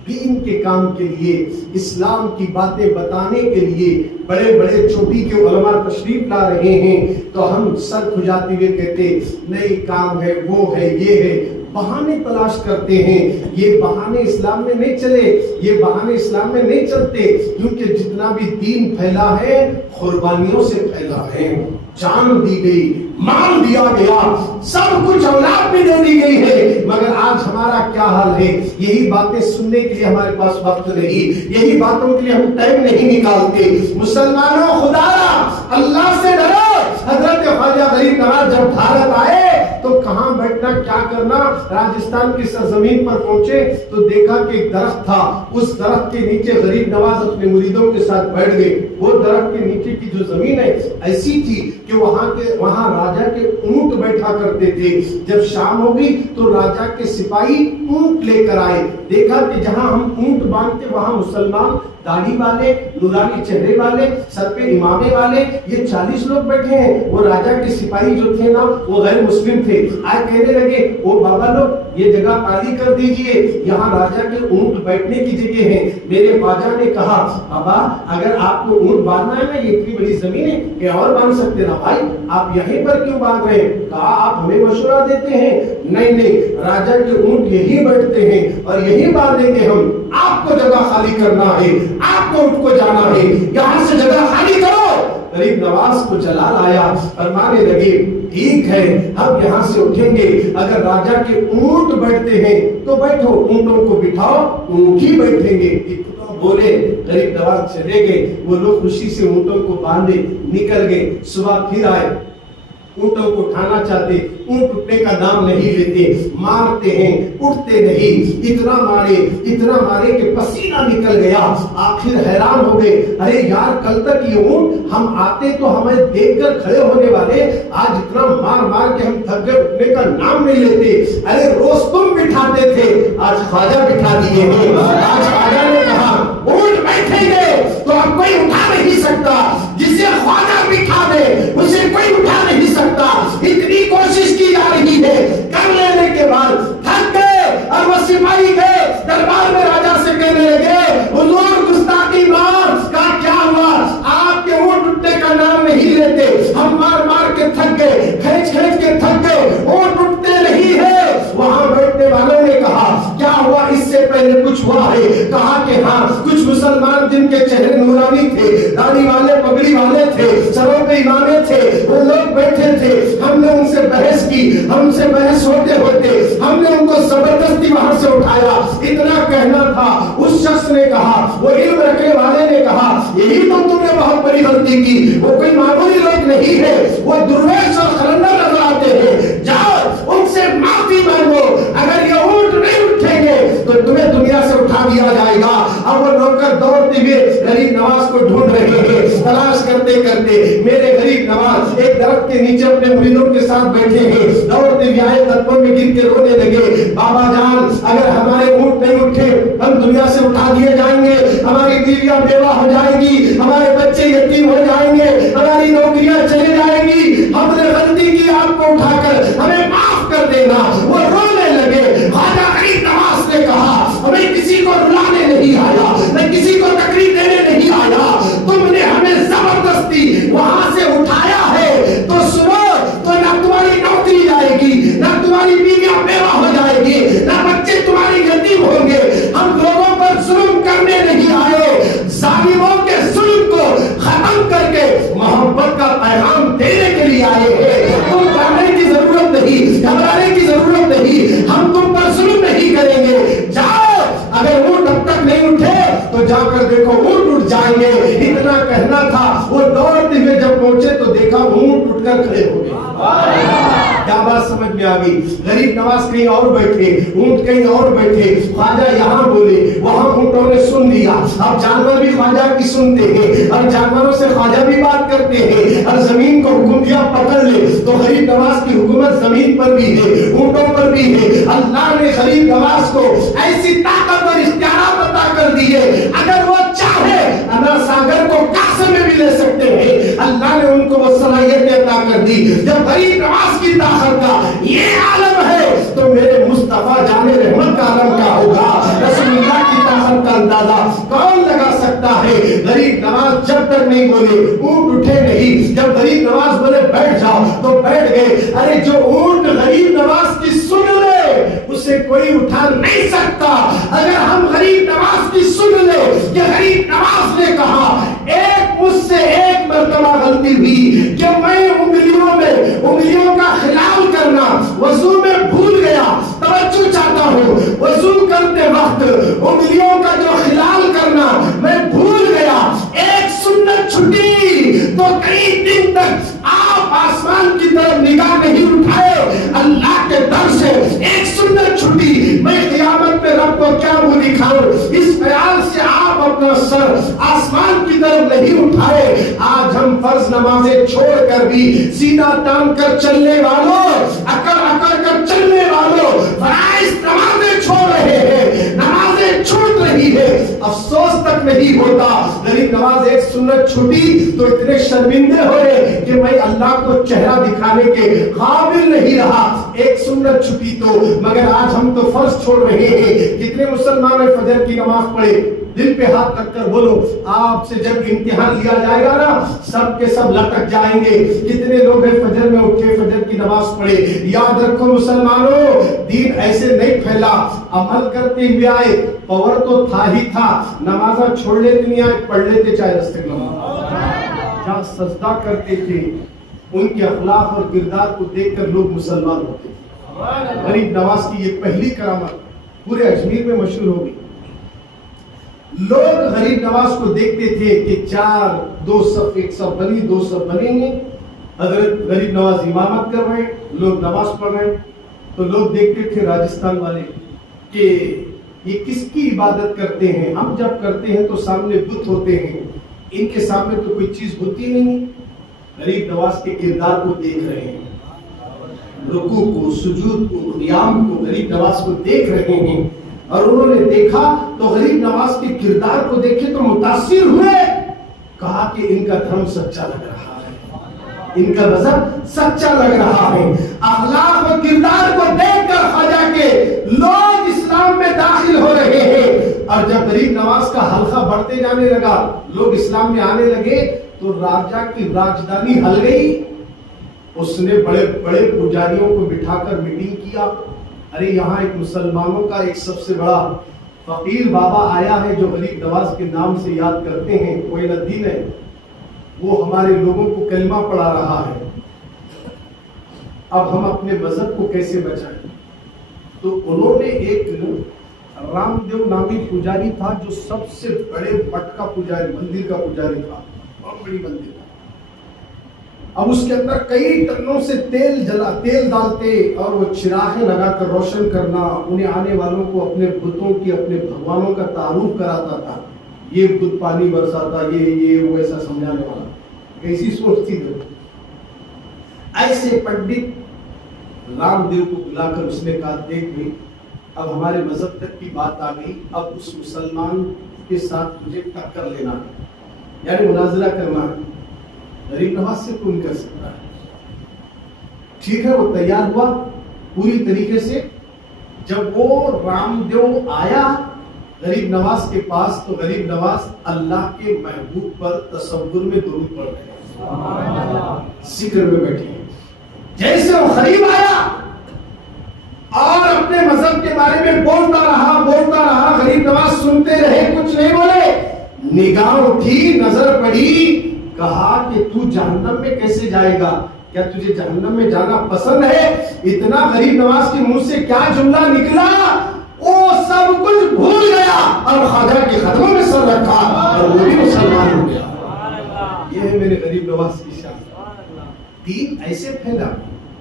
دین کے کام کے لیے, اسلام کی باتیں بتانے کے لیے. بڑے بڑے چوٹی کے علماء تشریف لا رہے ہیں تو ہم سر کھجاتے ہوئے کہتے نہیں کام ہے, وہ ہے, یہ ہے. بہانے تلاش کرتے ہیں. یہ بہانے اسلام میں نہیں چلے, یہ بہانے اسلام میں نہیں چلتے, کیونکہ جتنا بھی دین پھیلا ہے قربانیوں سے پھیلا ہے. جان دی گئی, مال دیا گیا, سب کچھ اولاد بھی دے دی گئی ہے. مگر آج ہمارا کیا حال ہے؟ یہی باتیں سننے کے لیے ہمارے پاس وقت نہیں, یہی باتوں کے لیے ہم ٹائم نہیں نکالتے. مسلمانوں خدا اللہ سے ڈرو. حضرت خواجہ غریب نواز جب بھارت آئے تو کہاں بیٹھنا کیا کرنا. راجستھان کی سرزمین پر پہنچے تو دیکھا کہ ایک درخت تھا, اس درخت کے نیچے غریب نواز اپنے مریدوں کے ساتھ بیٹھ گئے. وہ درخت کے نیچے کی جو زمین ہے ایسی تھی کہ وہاں راجا کے اونٹ بیٹھا کرتے تھے. جب شام ہو گئی تو راجا کے سپاہی اونٹ لے کر آئے. دیکھا کہ جہاں ہم اونٹ باندھتے وہاں مسلمان داڑھی والے, نورانی چہرے والے, سر پہ امامے والے, یہ 40 لوگ بیٹھے ہیں. وہ راجا کے سپاہی جو تھے نا وہ غیر مسلم تھے. آج کہنے لگے او بابا لوگ یہ جگہ خالی کر دیجئے, یہاں راجا کے اونٹ بیٹھنے کی جگہ ہے. میرے خواجہ نے کہا بابا اگر آپ کو اونٹ باندھنا ہے نا, یہ اتنی بڑی زمین ہے کہ اور باندھ سکتے نا بھائی, آپ یہیں پر کیوں باندھ رہے ہیں؟ کہا آپ ہمیں مشورہ دیتے ہیں. نہیں, راجا کے اونٹ یہی بیٹھتے ہیں اور یہی باندھیں گے ہم. آپ کو جگہ خالی کرنا ہے, آپ کو اونٹ کو جانا ہے, یہاں سے جگہ خالی کرو. غریب نواز کو جلال آیا, فرمانے لگے ٹھیک ہے ہم یہاں سے اٹھیں گے. اگر راجا کے اونٹ بیٹھتے ہیں تو بیٹھو, اونٹوں کو بٹھاؤ, اونٹ ہی بیٹھیں گے. بولے غریب نواز چلے گئے. وہ لوگ خوشی سے اونٹوں کو باندھے نکل گئے. صبح پھر آئے, اونٹوں کو اٹھانا چاہتے, اونٹ اٹھنے کا نام نہیں لیتے, مارتے ہیں, اٹھتے نہیں. اتنا مارے کہ پسینہ نکل گیا. آخر حیران ہو گئے, ارے یار کل تک یہ اونٹ ہم آتے تو ہمیں دیکھ کر کھڑے ہونے والے, آج اتنا مار کے ہم تھک گئے, اٹھنے کا نام نہیں لیتے. ارے روز تم بٹھاتے تھے, آج خواجہ بٹھا دیے ہیں. آج خواجہ نے کہا اونٹ بیٹھیں گے تو اب کوئی اٹھا نہیں سکتا. جسے خواجہ بٹھا دے اسے کوئی اٹھا نہیں سکتا. اتنی کوشش کی جا رہی ہے, کر لینے کے بعد تھک گئے اور وہ سپاہی گئے دربار میں راجا سے کہنے لگے حضور گستاخی مار کا کیا ہوا, آپ کے اونٹ اٹھنے کا نام نہیں لیتے, ہم ہوا ہے. کہا کہ ہاں کچھ مسلمان جن کے چہرے نورانی تھے, داڑھی والے, پگڑی والے تھے, سروں پہ امامے تھے, وہ لوگ بیٹھے تھے. ہم نے ان سے بحث کی, ہم سے بحث ہوتے ہوتے ہم نے ان کو زبردستی وہاں سے اٹھایا. اتنا کہنا تھا, اس شخص نے کہا, وہ علم رکھنے والے نے کہا, یہی تو تم نے بہت بڑی غلطی کی. وہ کوئی معمولی لوگ نہیں ہے, وہ درویش اور قلندر نظر آتے ہیں. جاؤ ان سے معافی مانگو. اگر یہ اونٹ نہیں اٹھیں گے تو تمہیں دنیا سے اٹھا دیا جائے گا. اب وہ نوکر دوڑتے ہوئے غریب نواز کو ڈھونڈ رہے ہیں, تلاش کرتے کرتے. میرے غریب نواز ایک درخت کے نیچے اپنے مریدوں کے ساتھ بیٹھے ہیں, دوڑتے ہوئے آئے, قدموں میں گر کے رونے لگے. بابا جان, اگر ہمارے اونٹ نہیں اٹھے ہم دنیا سے اٹھا دیے جائیں گے, ہماری بیویاں بیوہ ہو جائیں گی, ہمارے بچے یتیم ہو جائیں گے, ہماری نوکریاں چلی جائیں گی. ہم نے غلطی کی, آپ کو اٹھا کر ہمیں معاف کر دینا. وہ رونے لگے. خواجہ غریب نواز نے کہا, ہمیں کسی کو رلانے نہیں آیا, میں کسی کو تکلیف دینے نہیں آیا. تم نے ہمیں زبردستی وہاں سے اٹھایا ہے تو سنو, تو نہ تمہاری نوکری جائے گی, نہ تمہاری بیویاں بیوہ ہو جائے گی, نہ بچے تمہاری یتیم ہوں گے. ہم لوگوں پر ظلم کرنے نہیں آئے, ظالموں کے ظلم کو ختم کر کے محبت کا پیغام دینے کے لیے آئے ہیں. تم ڈرنے کی ضرورت نہیں, گھبرانے کی ضرورت نہیں, ہم تم پر ظلم نہیں کریں گے. جاؤ, اگر اونٹ اب تک نہیں اٹھے تو جا کر دیکھو اونٹ اٹھ جائیں گے. اتنا کہنا تھا. وہ دوڑتے ہوئے جب پہنچے تو دیکھا اونٹ اٹھ کر کھڑے ہو گئے. کیا بات سمجھ میں آ گئی؟ غریب نواز کہیں اور بیٹھے, اونٹ کہیں اور بیٹھے. خواجہ یہاں بولے, وہاں اونٹوں نے سن لیا. اب جانور بھی خواجہ کی سنتے ہیں, اور جانوروں سے خواجہ بھی بات کرتے ہیں. اور زمین کو حکم دیا پکڑ لے, تو غریب نواز کی حکومت زمین پر بھی ہے, اونٹوں پر بھی ہے. اللہ نے غریب نواز کو ایسی طاقت اور اختیارات عطا کر دی ہے, اگر وہ چاہے انا ساگر کو کاسے میں بھی لے سکتے ہیں. اللہ نے ان کو وہ صلاحیت عطا کر دی. جب غریب نواز کی طاقت کا یہ عالم ہے تو میرے مصطفیٰ جان رحمت کا عالم کیا ہوگا؟ رسول اللہ کی طاقت کا اندازہ کون لگا سکتا ہے؟ غریب نواز جب تک نہیں بولے اونٹ اٹھے نہیں. جب غریب نواز بولے بیٹھ جاؤ تو بیٹھ گئے. ارے جو اونٹ غریب نواز کی سن لے اسے کوئی اٹھا نہیں سکتا. اگر ہم غریب نواز کی سن لے کہ غریب نواز نے کہا, ایک مجھ سے ایک مرتبہ غلطی ہوئی کہ میں انگلیوں کا خلال کرنا وضو میں بھول گیا. توجہ چاہتا ہوں, وضو کرتے وقت انگلیوں کا جو خلال کرنا میں بھول گیا. ایک سنت چھٹی تو کئی دن تک آپ آسمان کی طرف نگاہ نہیں اٹھائے. اللہ کے در سے ایک سنت چھٹی, میں قیامت میں رب کو کیا منہ دکھاؤں, اس خیال سے آپ اپنا سر آسمان کی طرف نہیں اٹھائے. آج ہم فرض نمازیں چھوڑ کر بھی سیدھا تان کر چلنے والوں, اکڑ اکڑ کر چلنے والوں فرائض نمازیں چھوڑ رہے ہیں, نمازیں چھوٹ رہی ہے, افسوس تک نہیں ہوتا. غریب نواز ایک سنت چھوٹی تو اتنے شرمندے ہوئے کہ میں اللہ کو چہرہ دکھانے کے قابل نہیں رہا. ایک سنت چھوٹی تو, مگر آج ہم تو فرض چھوڑ رہے ہیں. کتنے مسلمان فجر کی نماز پڑھے, دل پہ ہاتھ رکھ کر بولو, آپ سے جب امتحان لیا جائے گا نا سب کے سب لٹک جائیں گے. کتنے لوگ ہیں فجر میں اٹھے, فجر کی نماز پڑھے. یاد رکھو مسلمانوں, دین ایسے نہیں پھیلا, عمل کرتے ہوئے آئے. پاور تو تھا ہی تھا, نمازاں چھوڑ لیتے نہیں آئے, پڑھ لیتے چاہے رستے میں. جہاں سجدہ کرتے تھے ان کے اخلاق اور کردار کو دیکھ کر لوگ مسلمان ہوتے. غریب نواز کی یہ پہلی کرامت پورے اجمیر میں مشہور ہو گئی. لوگ غریب نواز کو دیکھتے تھے کہ چار دو صف, ایک صف بنی, دو صف بنیں گے, حضرت غریب نواز امامت کر رہے, لوگ نماز پڑھ رہے. تو لوگ دیکھتے تھے راجستھان والے کہ یہ کس کی عبادت کرتے ہیں, ہم جب کرتے ہیں تو سامنے بت ہوتے ہیں, ان کے سامنے تو کوئی چیز ہوتی نہیں. غریب نواز کے کردار کو دیکھ رہے ہیں, رکوع کو, سجود کو, قیام کو, غریب نواز کو دیکھ رہے ہیں. اور انہوں نے دیکھا تو غریب نواز کے کردار کو دیکھے تو متاثر ہوئے. کہا کہ ان کا دھرم سچا لگ رہا ہے, ان کا مذہب سچا لگ رہا ہے. اخلاق و کردار کو دیکھ کر خواجہ کے لوگ اسلام میں داخل ہو رہے ہیں. اور جب غریب نواز کا حلقہ بڑھتے جانے لگا, لوگ اسلام میں آنے لگے, تو راجہ کی راجدھانی ہل گئی. اس نے بڑے بڑے پجاریوں کو بٹھا کر میٹنگ کیا. ارے یہاں ایک مسلمانوں کا ایک سب سے بڑا فقیر بابا آیا ہے جو غریب نواز کے نام سے یاد کرتے ہیں، کوئی الدین ہے، وہ ہمارے لوگوں کو کلمہ پڑھا رہا ہے۔ اب ہم اپنے مذہب کو کیسے بچائیں؟ تو انہوں نے ایک رام دیو نامی پجاری تھا جو سب سے بڑے مٹ کا پجاری، مندر کا پجاری تھا، بہت بڑی مندر تھا۔ اب اس کے اندر کئی ٹنوں سے تیل ڈالتے اور وہ چراغیں لگا کر روشن کرنا، انہیں آنے والوں کو اپنے بتوں کی، اپنے بھگوانوں کا تعارف کراتا تھا، یہ بت پانی برساتا، یہ وہ، ایسا سمجھانے والا، ایسی سوچ تھی۔ ایسے پنڈت رام دیو کو بلا کر اس نے کہا دیکھ بھی اب ہمارے مذہب تک کی بات آ گئی، اب اس مسلمان کے ساتھ تجھے ٹکر لینا ہے، یعنی مناظرہ کرنا ہے، غریب نواز سے کون کر سکتا ہے؟ ٹھیک ہے، وہ تیار ہوا پوری طریقے سے۔ جب وہ رام دیو آیا غریب نواز کے پاس تو غریب نواز اللہ کے محبوب پر تصور میں درود پڑھ رہے، ذکر میں بیٹھے ہیں۔ جیسے وہ قریب آیا اور اپنے مذہب کے بارے میں بولتا رہا، غریب نواز سنتے رہے، کچھ نہیں بولے۔ نگاہ اٹھی، نظر پڑی، کہا کہ تو جہنم میں کیسے جائے گا؟ کیا تجھے جہنم میں جانا پسند ہے؟ اتنا غریب نواز کے منہ سے کیا جملہ نکلا، وہ سب کچھ بھول گیا اور خواجہ کے قدموں میں سر رکھا اور وہ بھی مسلمان ہو گیا۔ یہ ہے میرے غریب نواز کی شان۔ دین ایسے پھیلا،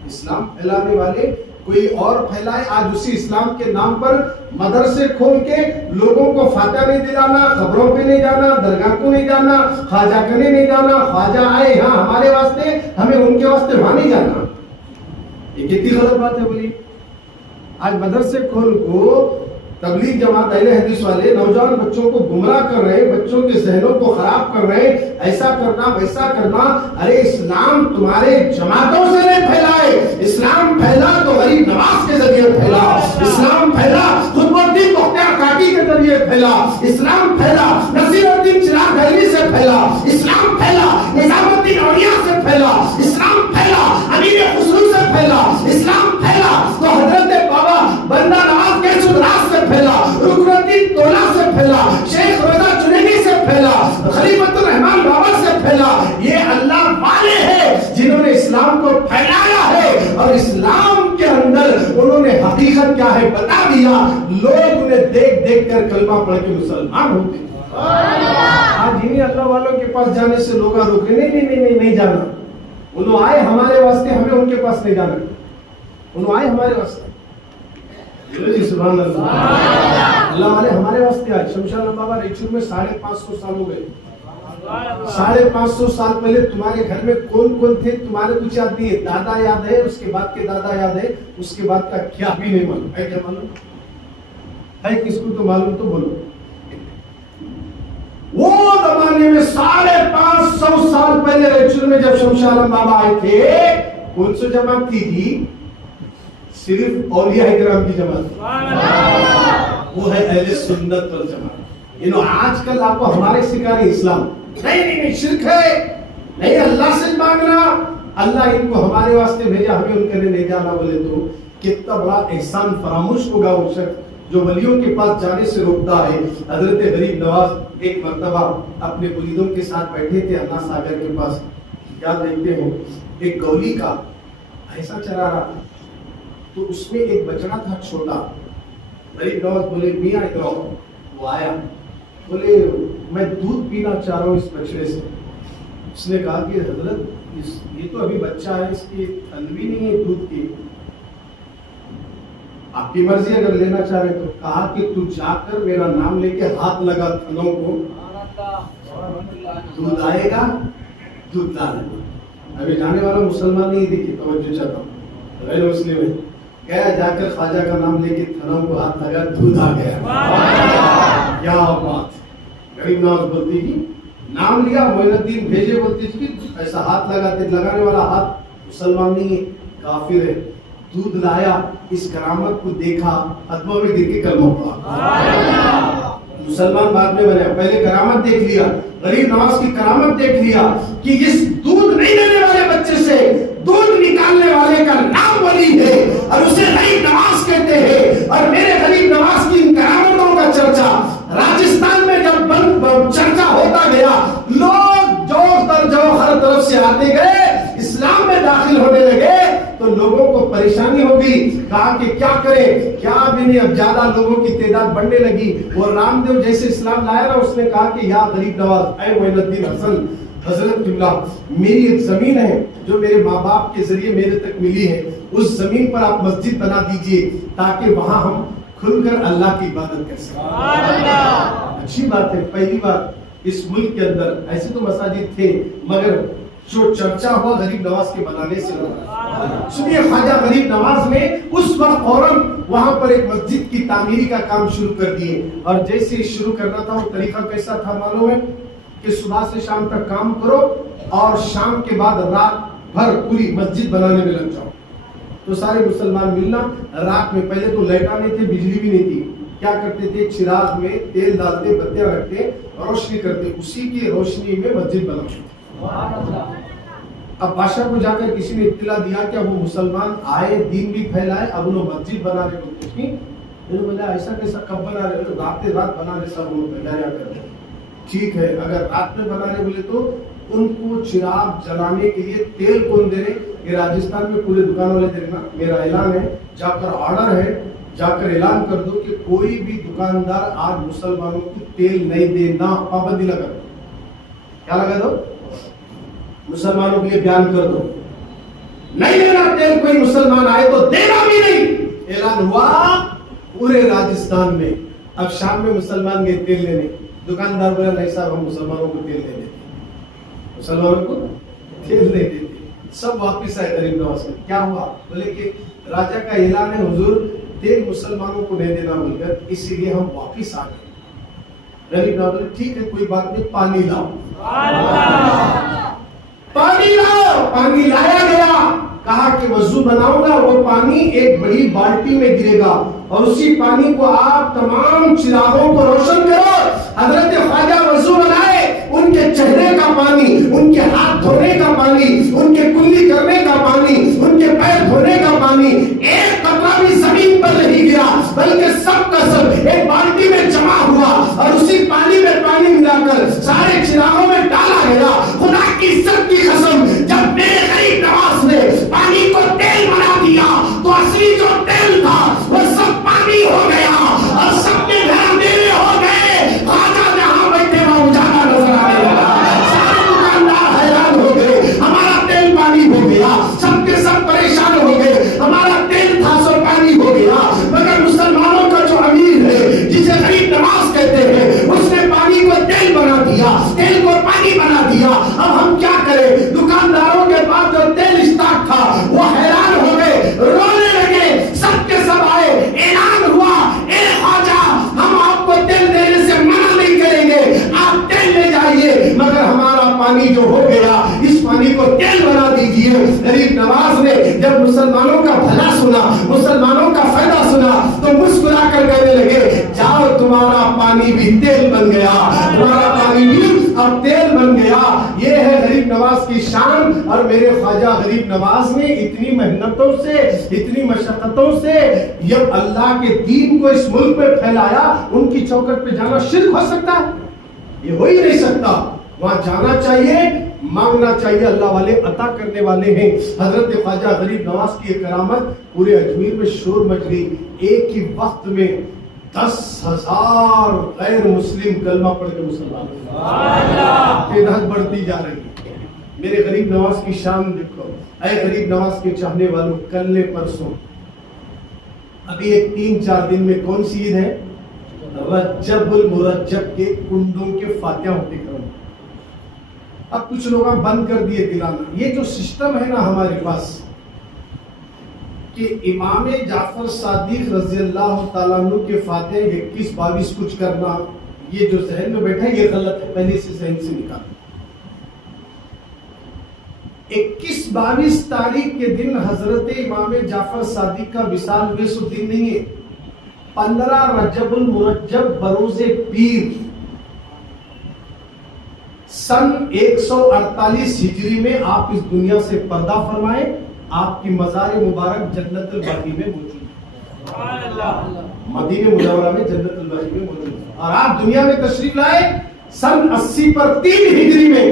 اسلام پھیلانے والے کوئی اور پھیلائے، آج اسی اسلام کے نام پر مدرسے کھول کے لوگوں کو فاتحہ نہیں دلانا، قبروں پہ نہیں جانا، درگاہ کو نہیں جانا، خواجہ کنے نہیں جانا، خواجہ آئے ہاں ہمارے واسطے، ہمیں ان کے واسطے وہاں نہیں جانا۔ یہ کتنی غلط بات ہے بولی۔ آج مدرسے کھول کو تبلیغ جماعت اہل حدیث والے نوجوان بچوں کو گمراہ کر رہے، بچوں کے ذہنوں کو خراب کر رہے، ایسا کرنا ویسا کرنا۔ ارے اسلام تمہارے جماعتوں سے نہیں پھیلائے، اسلام پھیلا تو غریب نواز کے ذریعے پھیلا، اسلام پھیلا قطب الدین بختیار کاکی کے ذریعے پھیلا، اسلام پھیلا نصیر الدین چراغ دہلوی سے پھیلا، اسلام پھیلا نظام الدین اولیاء سے پھیلا، اسلام پھیلا امیر خسرو سے پھیلا، اسلام پھیلا تو حضرت بابا بندہ نواز کے سدراس سے پھیلا، رکن الدین تولا سے پھیلا، شیخ رضا چنینی سے پھیلا، خلیفۃ الرحمان بابا سے پھیلا۔ یہ اللہ والے ہیں جنہوں نے اسلام کو پھیلایا ہے اور اسلام کے اندر انہوں نے حقیقت کیا ہے بتا دیا، لوگ انہیں دیکھ دیکھ کر کلمہ پڑھ کے مسلمان ہوتے ہیں۔ آج انہیں اللہ والوں کے پاس جانے سے لوگ روکے، نہیں جانا، انہوں آئے ہمارے واسطے، ہمیں ان کے پاس نہیں جانا، انہوں آئے ہمارے واسطے۔ سبحان اللہ، اللہ والے ہمارے واسطے آج۔ شمشاد بابا ریچور میں 550 سال ہو گئے۔ 550 سال پہلے تمہارے گھر میں کون کون تھے تمہارے کچھ یاد نہیں ہے؟ دادا یاد ہے، اس کے بعد کے دادا یاد ہے، اس کے بعد کا کیا بھی نہیں معلوم ہے۔ کیا معلوم ہے؟ کس کو تو معلوم تو بولو۔ وہ زمانے میں 550 سال پہلے ریچور میں جب شمشاد بابا آئے تھے، کون سی جماعت تھی جی؟ صرف اولیاء کرام کی جماعت، وہ ہے اہل سنت والجماعت۔ آج کل آپ کو ہمارے سکھا رہے اسلام نہیں شرک ہے، نہیں اللہ سے مانگنا، اللہ ان کو ہمارے واسطے بھیجا، ہمیں ان کے لیے نہیں جانا بولے تو کتنا بڑا احسان فراموش ہوگا وہ شخص جو ولیوں کے پاس جانے سے روکتا ہے۔ حضرت غریب نواز ایک مرتبہ اپنے مریدوں کے ساتھ بیٹھے تھے اللہ ساگر کے پاس، کیا دیکھتے ہو ایک گولی کا ایسا چلا رہا تھا، تو اس میں ایک بچڑا تھا چھوٹا۔ غریب نواز بولے میاں ادھر آؤ، وہ آیا، بولے میں دودھ پینا چاہ رہا ہوں اس بچڑے سے۔ اس نے کہا کہ حضرت یہ تو ابھی بچہ ہے، اس کی تنوی نہیں ہے دودھ کی، آپ کی مرضی اگر لینا چاہ رہے تو۔ کہا کہ تو جا کر میرا نام لے کے ہاتھ لگا تھنوں کو، دودھ آئے گا، دودھ لا لینا۔ ابھی جانے والا مسلمان نہیں دیکھی، توجہ چاہتا ہوں، غیر مسلم ہے، گیا جا کر خواجہ کا نام لے کے تھنوں کو ہاتھ لگا، دودھ آ گیا۔ کیا بات! غریب نواز بولتی جی نام لیا، معین الدین بھیجے، بولتی جی ایسا ہاتھ لگاتے، لگانے والا ہاتھ مسلمان نہیں ہے، کافر ہے۔ دودھ لایا، اس کرامت کو دیکھا، قدموں میں گر کے کلمہ پڑھا، مسلمان بعد میں بنے، پہلے کرامت دیکھ لیا، غریب نواز کی کرامت دیکھ لیا کہ اس دودھ نہیں دینے والے بچے سے دودھ نکالنے والے کا نام ولی ہے اور اسے غریب نواز کہتے ہیں، اور میرے غریب نواز کی ان کرامتوں کا چرچا بنے. کیا بھی نہیں, اب زیادہ لوگوں کی تعداد بڑھنے لگی. اور رام دیو جیسے اسلام لایا نا, اس نے کہا کہ یا غریب نواز, اے معین الدین حسن حضرت قبلہ, میری ایک زمین ہے جو میرے ماں باپ کے ذریعے میرے تک ملی ہے, اس زمین پر آپ مسجد بنا دیجئے تاکہ وہاں ہم کھل کر اللہ کی عبادت کر سکیں. اچھی بات ہے, پہلی بار اس ملک کے اندر, ایسے تو مساجد تھے مگر جو چرچا ہوا غریب نواز کے بنانے سے ہوا. سنیے, خواجہ غریب نواز نے اس وقت فوراً وہاں پر ایک مسجد کی تعمیری کا کام شروع کر دیے. اور جیسے شروع کرنا تھا, وہ طریقہ کیسا تھا معلوم ہے کہ صبح سے شام تک کام کرو اور شام کے بعد رات بھر پوری مسجد بنانے میں لگ جاؤ. تو سارے مسلمان ملنا, رات میں, پہلے تو لائٹاں نہیں تھے, بجلی بھی نہیں تھی, کیا کرتے تھے, چراغ میں تیل ڈالتے, بتیاں رکھتے, روشنی کرتے, اسی کی روشنی میں مسجد بناتے. اب بادشاہ کو جا کر کسی نے اطلاع دیا کہ وہ مسلمان آئے, دین بھی پھیلائے, اب انہوں مسجد بنا رہے کو کچھ نہیں. انہوں نے بولا ایسا کیسا, کب بنا رہے, تو رات بنا رہے, سب انہوں نے تیار کر دیا. ٹھیک ہے, اگر رات میں بنا رہے بولے تو ان کو چراغ جلانے کے لیے تیل کون دے رہے, یہ راجستھان میں پورے دکان والے دے رہے نا. میرا اعلان ہے, جا کر آرڈر ہے, جا کر اعلان کر دو کہ کوئی بھی دکاندار آج مسلمانوں کو تیل نہیں دینا, پابندی لگا دو. کیا لگا دو, مسلمانوں کے لیے بیان کر دو, نہیں دینا تیل, کوئی مسلمان آئے تو دینا بھی نہیں. اعلان ہوا پورے راجستھان میں. اب شام میں مسلمان گئے تیل لینے, دکاندار بولا نہیں صاحب, ہم مسلمانوں کو تیل نہیں دیتے, مسلمانوں کو تیل نہیں دیتے. سب واپس آئے غریب نواز میں. کیا ہوا, بولے کہ راجا کا اعلان ہے حضور, تیل مسلمانوں کو نہیں دینا بول کر, اسی لیے ہم واپس آ گئے. غریب نواز بولے ٹھیک ہے, کوئی بات نہیں, پانی لاؤ. پانی لاؤ. پانی لایا گیا. کہا کہ وضو بناؤں گا, وہ پانی ایک بڑی بالٹی میں گرے گا اور اسی پانی کو آپ تمام چراغوں کو روشن کرو. حضرت خواجہ وضو بنائے, ان کے چہرے کا پانی, ان کے ہاتھ دھونے کا پانی, ان کے کلی کرنے کا پانی, ان کے پیر دھونے کا پانی ایک قطرہ بھی زمین پر نہیں گرا, بلکہ سب کا سب ایک بالٹی میں جمع ہوا اور اسی پانی میں پانی ملا کر سارے چراغوں میں ڈالا گیا. خدا کی عزت کی قسم, جب میرے غریب نواز نے پانی کو تیل بنا دیا تو اصلی جو تیل تھا وہ سب پانی ہو گیا اور سب کے گھر اندھیرے ہو گئے. خواجہ جہاں بیٹھے وہاں اجالا نظر آنے لگا. سارے دکاندار حیران ہو گئے, ہمارا تیل پانی ہو گیا. سب کے سب پریشان ہو گئے, ہمارا تیل تھا سو پانی ہو گیا. مگر مسلمانوں کا جو امیر ہے, جسے غریب نواز کہتے ہیں, اس نے پانی کو تیل بنا دیا, تیل کو پانی بنا دیا. اب ہم کیا کریں, دکانداروں کے پاس جو تیل اسٹاک تھا وہ حیران ہو گئے, رونے لگے. سب کے سب آئے, اعلان ہوا, اے خواجہ ہم آپ کو تیل دینے سے منع نہیں کریں گے, آپ تیل لے جائیے, مگر ہمارا پانی جو ہو گیا اس پانی کو تیل بنا دیجئے. غریب نواز نے جب مسلمانوں کا بھلا سنا, مسلمانوں کا فائدہ سنا, تو مسکرا کر کہنے لگے جاؤ, تمہارا پانی بھی تیل بن گیا, تمہارا پانی بھی اب تیل بن گیا. یہ ہے غریب نواز کی شان. اور میرے خواجہ غریب نواز نے اتنی محنتوں سے, اتنی مشقتوں سے جب اللہ کے دین کو اس ملک میں پھیلایا. ان کی چوکٹ پہ جانا شرک ہو سکتا ہے, یہ ہو ہی نہیں سکتا. وہاں جانا چاہیے, مانگنا چاہیے, اللہ والے عطا کرنے والے ہیں. حضرت خواجہ غریب نواز کی ایک کرامت, پورے اجمیر میں شور مچ گئی. ایک ہی وقت میں 10,000 غیر مسلم کلمہ پڑھ کے مسلمان تعداد بڑھتی جا رہی ہے. میرے غریب نواز کی شان دیکھو. اے غریب نواز کے چاہنے والوں, کل پرسوں ابھی ایک 3-4 دن میں کون سی عید ہے, رجب المرجب کے کنڈوں کے فاتحہ ہوتے کرو. اب کچھ لوگ بند کر دیے دلانا. یہ جو سسٹم ہے نا ہمارے پاس کہ امام جعفر صادق رضی اللہ تعالیٰ عنہ کے فاتح 21-22 کچھ کرنا, یہ جو ذہن میں بیٹھا ہے یہ غلط ہے, پہلے سے ذہن سے نکال. 21-22 تاریخ کے دن حضرت امام جعفر صادق کا وصال ہوئے سو دن نہیں ہے. 15 رجب المرجب بروز پیر سن 148 ہجری میں آپ اس دنیا سے پردہ فرمائے. آپ کی مزار مبارک جنت البقیع میں موجود ہے, مدینہ منورہ میں جنت البقیع میں موجود ہے. اور آپ دنیا میں تشریف لائے سن 80 پر 3 ہجری میں,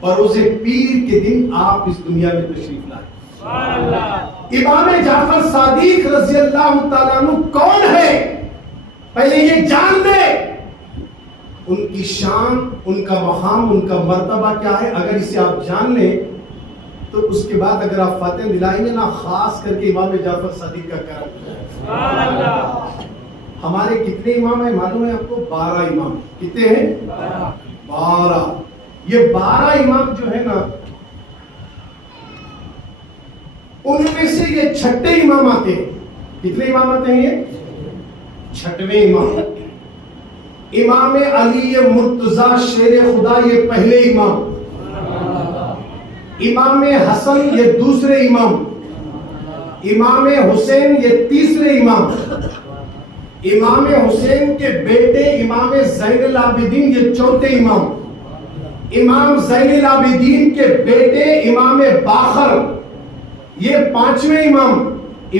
بروز پیر کے دن آپ اس دنیا میں تشریف لائے. امام جعفر صادق رضی اللہ تعالیٰ عنہ کون ہے؟ پہلے یہ جان لے ان کی شان، ان کا مقام، ان کا مرتبہ کیا ہے. اگر اسے آپ جان لیں تو اس کے بعد اگر آپ فاتح دلائیں گے نا، خاص کر کے امام جعفر صادق کا کرم. سبحان اللہ. ہمارے کتنے امام ہیں معلوم ہے آپ کو؟ 12 امام. کتنے ہیں؟ 12. یہ 12 امام جو ہے نا، ان میں سے یہ 6 امام آتے ہیں. کتنے امام آتے ہیں؟ یہ 6ویں امام. امام علی مرتضی شیر خدا یہ پہلے امام. امام حسن یہ دوسرے امام. امام حسین یہ تیسرے امام. امام حسین کے بیٹے امام زین العابدین یہ چوتھے امام. امام زین العابدین کے بیٹے امام باقر یہ 5ویں امام.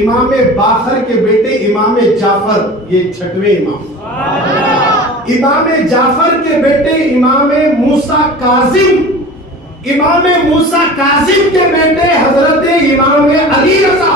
امام باقر کے بیٹے امام جعفر یہ 6ویں امام. امام جعفر کے بیٹے امام موسیٰ کاظم، امام موسیٰ کاظم کے بیٹے حضرت امام علی رضا،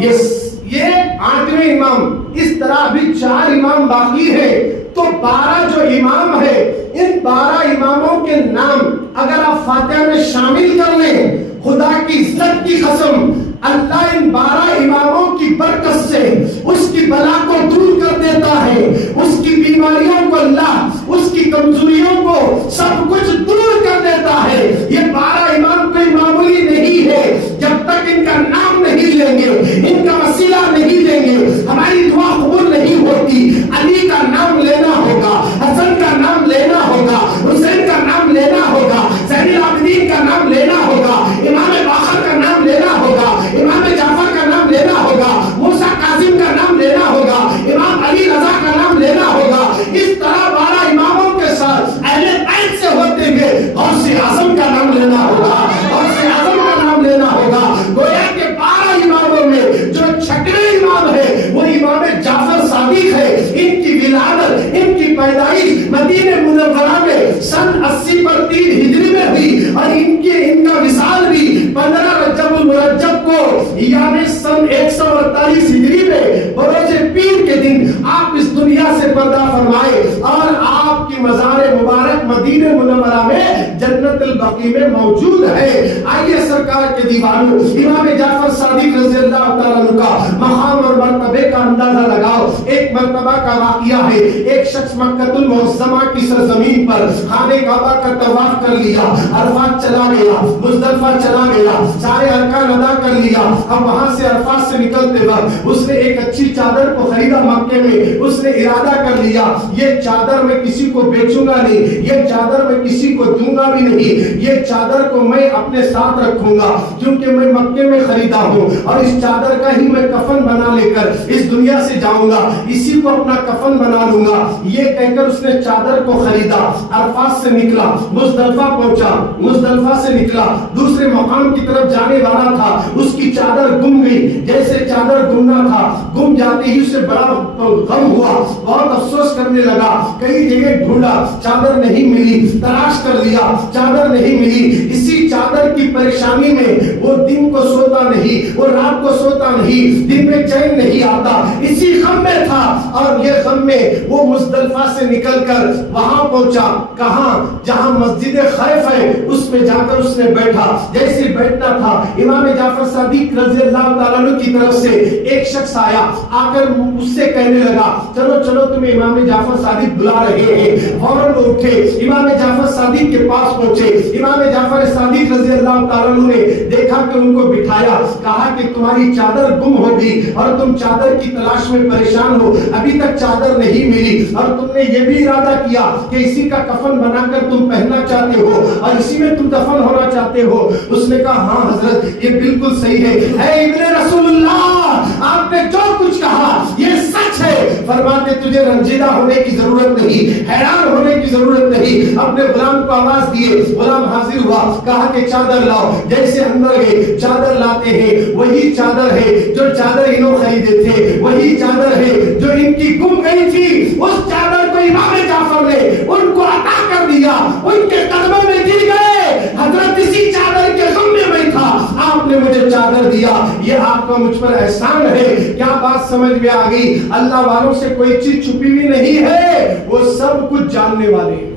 یہ 8ویں امام. اس طرح ابھی 4 امام باقی ہیں. تو 12 جو امام ہے، ان 12 اماموں کے نام اگر آپ فاتحہ میں شامل کر لیں، خدا کی عزت کی قسم اللہ ان 12 اماموں کی برکت سے اس کی بلا کو دور کر دیتا ہے. اس کی بیماریوں کو اللہ، اس کی کمزوریوں کو سب کچھ دور کر دیتا ہے. یہ 12 امام کوئی معمولی نہیں ہے. جب تک ان کا نام نہیں لیں گے، ان کا وسیلہ نہیں لیں گے، ہماری دعا قبول نہیں ہوتی. علی کا نام لینا ہوگا، حسن کا نام لینا ہوگا، حسین کا نام لینا ہوگا، زین العابدین کا نام لینا ہوگا، امام باقر کا نام لینا ہوگا، امام جعفر کا نام لینا ہوگا، موسیٰ کاظم کا نام لینا ہوگا، امام علی رضا کا نام لینا ہوگا. اس طرح 12 اماموں کے ساتھ اہل بیت سے ہوتے ہوئے غوث اعظم کا نام لینا ہوگا، غوث اعظم کا نام لینا ہوگا. گویا کہ 12 اماموں میں جو 6ویں امام ہے وہ امام جعفر صادق ہے. ان کی ولادت، ان کی پیدائش مدینہ منورہ میں سن 80 پر 3 ہجری میں ہوئی، اور ان کا وصال بھی 15 رجب المرجب کو یعنی سن 148 ہجری میں بروز پیر کے دن آپ اس دنیا سے پردہ فرمائے، اور آپ کی مزار مبارک مدینہ منورہ میں جنت البقیع میں موجود ہے. آئیے سرکار کے دیوانوں امام جعفر صادق رضی اللہ تعالیٰ عنہ کا مقام اور مرتبے کا اندازہ لگاؤ. ایک مرتبہ کا واقعہ ہے. ایک شخص مکہ المعظمہ کی سرزمین پر خانہ کعبہ کا طواف کر لیا، عرفات چلا گیا، مزدلفہ چلا گیا، سارے ارکان ادا کر لیا. اب وہاں سے عرفات سے نکلتے وقت اس نے ایک اچھی چادر کو خریدا مکے میں. اس نے ارادہ کر لیا یہ چادر میں کسی کو بیچوں گا نہیں، یہ چادر میں کسی کو دوں گا بھی نہیں، یہ چادر کو میں اپنے ساتھ رکھوں گا کیونکہ میں مکے میں خریدا ہوں، اور اس چادر کا ہی میں کفن بنا لے کر اس دنیا سے جاؤں گا، اسی کو اپنا کفن بنا لوں گا. یہ کہہ کر اس نے چادر کو خریدا، عرفات سے نکلا، مزدلفہ پہنچا، مزدلفہ سے نکلا، دوسرے مقام کی طرف جانے والا تھا. اس کی چادر گم گئی. جیسے چادر گمنا تھا، گم جاتے ہی اسے بڑا غم ہوا، بہت افسوس کرنے لگا. کئی جگہ ڈھونڈا، چادر نہیں ملی، تلاش کر لیا، چادر نہیں ملی. اسی چادر کی پریشانی میں وہ دن کو سوتا نہیں، وہ رات کو سوتا نہیں، دن میں چین نہیں آتا، اسی غم میں تھا. اور یہ غم میں وہ مزدلفہ سے نکل کر وہاں پہنچا. کہاں؟ جہاں مسجد خیف ہے، اس میں جا کر اس نے بیٹھا. جیسے بیٹھنا تھا، امام جعفر صادق رضی اللہ تعالیٰ عنہ کی طرف سے ایک شخص آیا، آ کر اس سے کہنے لگا چلو چلو تمہیں امام جعفر صادق بلا رہے ہیں. فوراً وہ اٹھے، امام جعفر صادق کے پاس پہنچے. امام جعفر صادق رضی اللہ تعالیٰ عنہ نے دیکھا کہ ان کو بٹھایا، کہا کہ تمہاری چادر گم ہوگی اور تم چادر کی تلاش میں پریشان ہو، ابھی تک چادر نہیں ملی، اور تم نے یہ بھی ارادہ کیا کہ اسی کا کفن بنا کر تم پہننا چاہتے ہو اور اسی میں تم دفن ہونا چاہتے ہو. اس نے کہا ہاں حضرت یہ بالکل صحیح ہے. اے ابن رسول اللہ، آپ نے جو کچھ کہا یہ سچ ہے. فرماتے تجھے رنجیدہ ہونے کی ضرورت نہیں، حیران ہونے کی ضرورت نہیں. اپنے غلام کو آواز دیے، غلام حاضر ہوا، کہا کہ چادر لاؤ. جیسے اندر گئے، چادر لاتے ہیں، وہی چادر ہے جو چادر انہوں خریدے تھے، وہی چادر ہے جو ان کی گم گئی تھی. اس چادر کو امام جعفر نے ان کو عطا کر دیا، ان کے قدموں میں گر گئے. حضرت اسی چادر کے غم میں میں تھا، آپ نے مجھے چادر دیا، یہ آپ کا مجھ پر احسان ہے۔ کیا بات سمجھ میں آ گئی؟ اللہ والوں سے کوئی چیز چھپی ہوئی نہیں ہے، وہ سب کچھ جاننے والے ہیں۔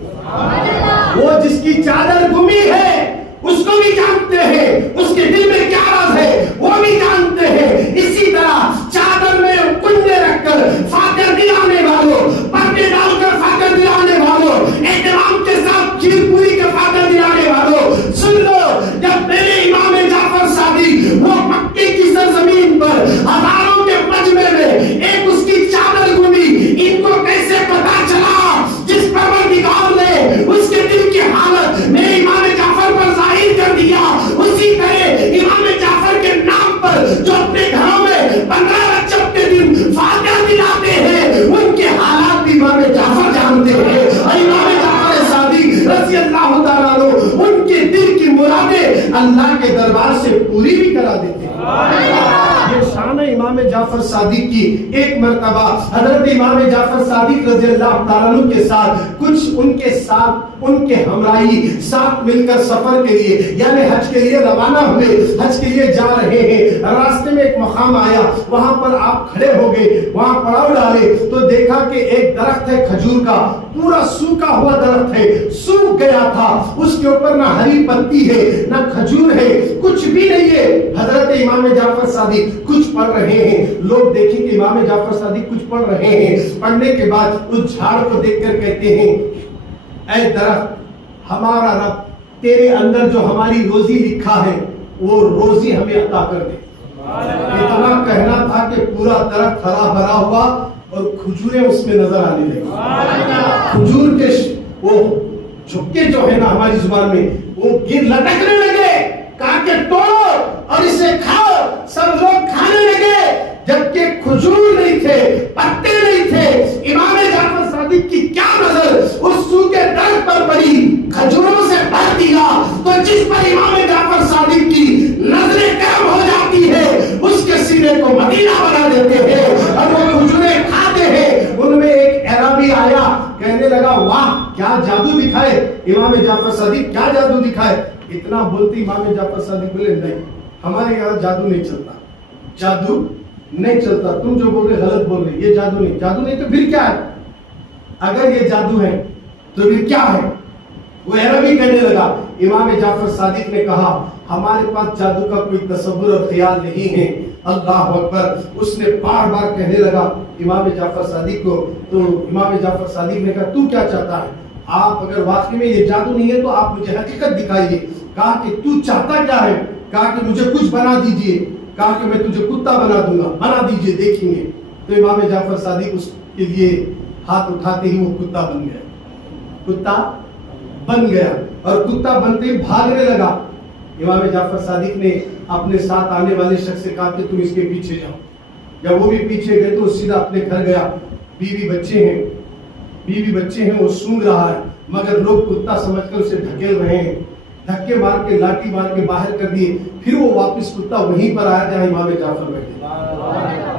وہ جس کی چادر گمی ہے اس کو بھی جانتے ہیں، اس کے دل میں کیا راز ہے وہ بھی جانتے ہیں۔ اسی طرح چادر میں کنجے رکھ کر فاتحہ دلانے والوں، پردے ڈال کر فاتحہ دلانے والوں، اہتمام کے ساتھ کھیر پوری کے فاتحہ دلانے والوں، سن لو، جب میرے امام جعفر صادق وہ مکے کی سرزمین پر ہزاروں کے مجمع میں ایک اس کی چادر گمی، ان کو کیسے پتا چلا؟ جس پروردگار نے اس کے دل کی حالت میرے امام جعفر پر ظاہر کر دیا، اسی طرح امام جعفر کے نام پر جو اپنے گھروں میں 15 رجب کے دن فاتحہ دلاتے ہیں، ان کے حالات بھی امام جعفر جانتے ہیں، اور امام جعفر صادق رضی اللہ تعالیٰ عنہ ان کے دل کی مرادیں اللہ کے دربار سے پوری بھی کرا دیتے ہیں۔ یہ شان ہے امام جعفر صادق کی۔ ایک مرتبہ حضرت امام جعفر صادق رضی اللہ تعالیٰ عنہ کے ساتھ کچھ ان کے ساتھ ان کے ہمراہی ساتھ مل کر سفر کے لیے یعنی حج کے لیے روانہ ہوئے، حج کے لیے جا رہے ہیں۔ راستے میں ایک مقام آیا، وہاں پر آپ کھڑے ہو گئے، وہاں پڑاؤ ڈالے تو دیکھا کہ ایک درخت ہے کھجور کا، پورا سوکھا ہوا درخت ہے، سوکھ گیا تھا، اس کے اوپر نہ ہری پتی ہے نہ کھجور ہے، کچھ بھی نہیں ہے۔ حضرت امام جعفر صادق کچھ پڑھ رہے ہیں، لوگ دیکھیں کہ امام جعفر صادق کچھ پڑھ رہے ہیں، پڑھنے کے بعد اس جھاڑ کو دیکھ کر کہتے ہیں، اے درخت، ہمارا رب تیرے اندر جو ہماری روزی لکھا ہے وہ روزی ہمیں عطا کر دے۔ اتنا کہنا تھا کہ پورا درخت ہرا بھرا ہوا اور کھجوریں اس میں نظر آنے لگی۔ کھجور کے وہ جھکے جو ہے نا ہماری زبان میں وہ گر لٹکنے لگے، کہا کہ توڑو اور اسے کھاؤ۔ سب لوگ کھانے لگے، جبکہ کھجور نہیں تھے، پتے نہیں تھے۔ امام جعفر صادق کی کیا نظر اس سوکھے درخت پر پڑی، کھجوروں سے بھر دیا، تو جس پر امام جعفر صادق کی نظریں کرم ہو جاتی ہے اس کے سینے کو مدینہ بنا دیتے ہیں اور وہ کھجوریں کھاتے ہیں۔ ان میں ایک عربی آیا، کہنے لگا واہ کیا جادو دکھائے امام جعفر صادق، کیا جادو دکھائے۔ اتنا بولتے امام جعفر صادق بولے نہیں، ہمارے یہاں جادو نہیں چلتا، جادو نہیں چلتا، تم جو بول رہے غلط بول رہے، یہ جادو نہیں، جادو نہیں تو پھر کیا ہے؟ اگر یہ جادو ہے تو پھر کیا ہے؟ وہ عربی کہنے لگا۔ امام جعفر صادق نے کہا ہمارے پاس جادو کا کوئی تصور اور خیال نہیں ہے۔ اللہ اکبر، اس نے بار بار کہنے لگا امام جعفر صادق کو، تو امام جعفر صادق نے کہا تو کیا چاہتا ہے؟ آپ اگر واقعی میں یہ جادو نہیں ہے تو آپ مجھے حقیقت دکھائیے۔ کہا کہ تو چاہتا کیا ہے؟ کہا کہ مجھے کچھ بنا دیجئے، کہا کہ میں تجھے کتا بنا دوں گا، بنا دیجئے دیکھیں گے۔ تو امام جعفر صادق اس کے لیے ہاتھ اٹھاتے ہی وہ کتا بن گیا، کتا بن گیا، اور کتا بنتے ہی بھاگنے لگا۔ امام جعفر صادق نے اپنے ساتھ آنے والے شخص سے کہا کہ تم اس کے پیچھے جاؤ۔ جب وہ بھی پیچھے گئے تو سیدھا اپنے گھر گیا، بیوی بچے ہیں، وہ سونگ رہا ہے، مگر لوگ کتا سمجھ کر اسے دھکیل رہے ہیں، دھکے مار کے لاٹھی مار کے باہر کر دیے۔ پھر وہ واپس کتا وہیں پر آیا جہاں امام جعفر بیٹھے،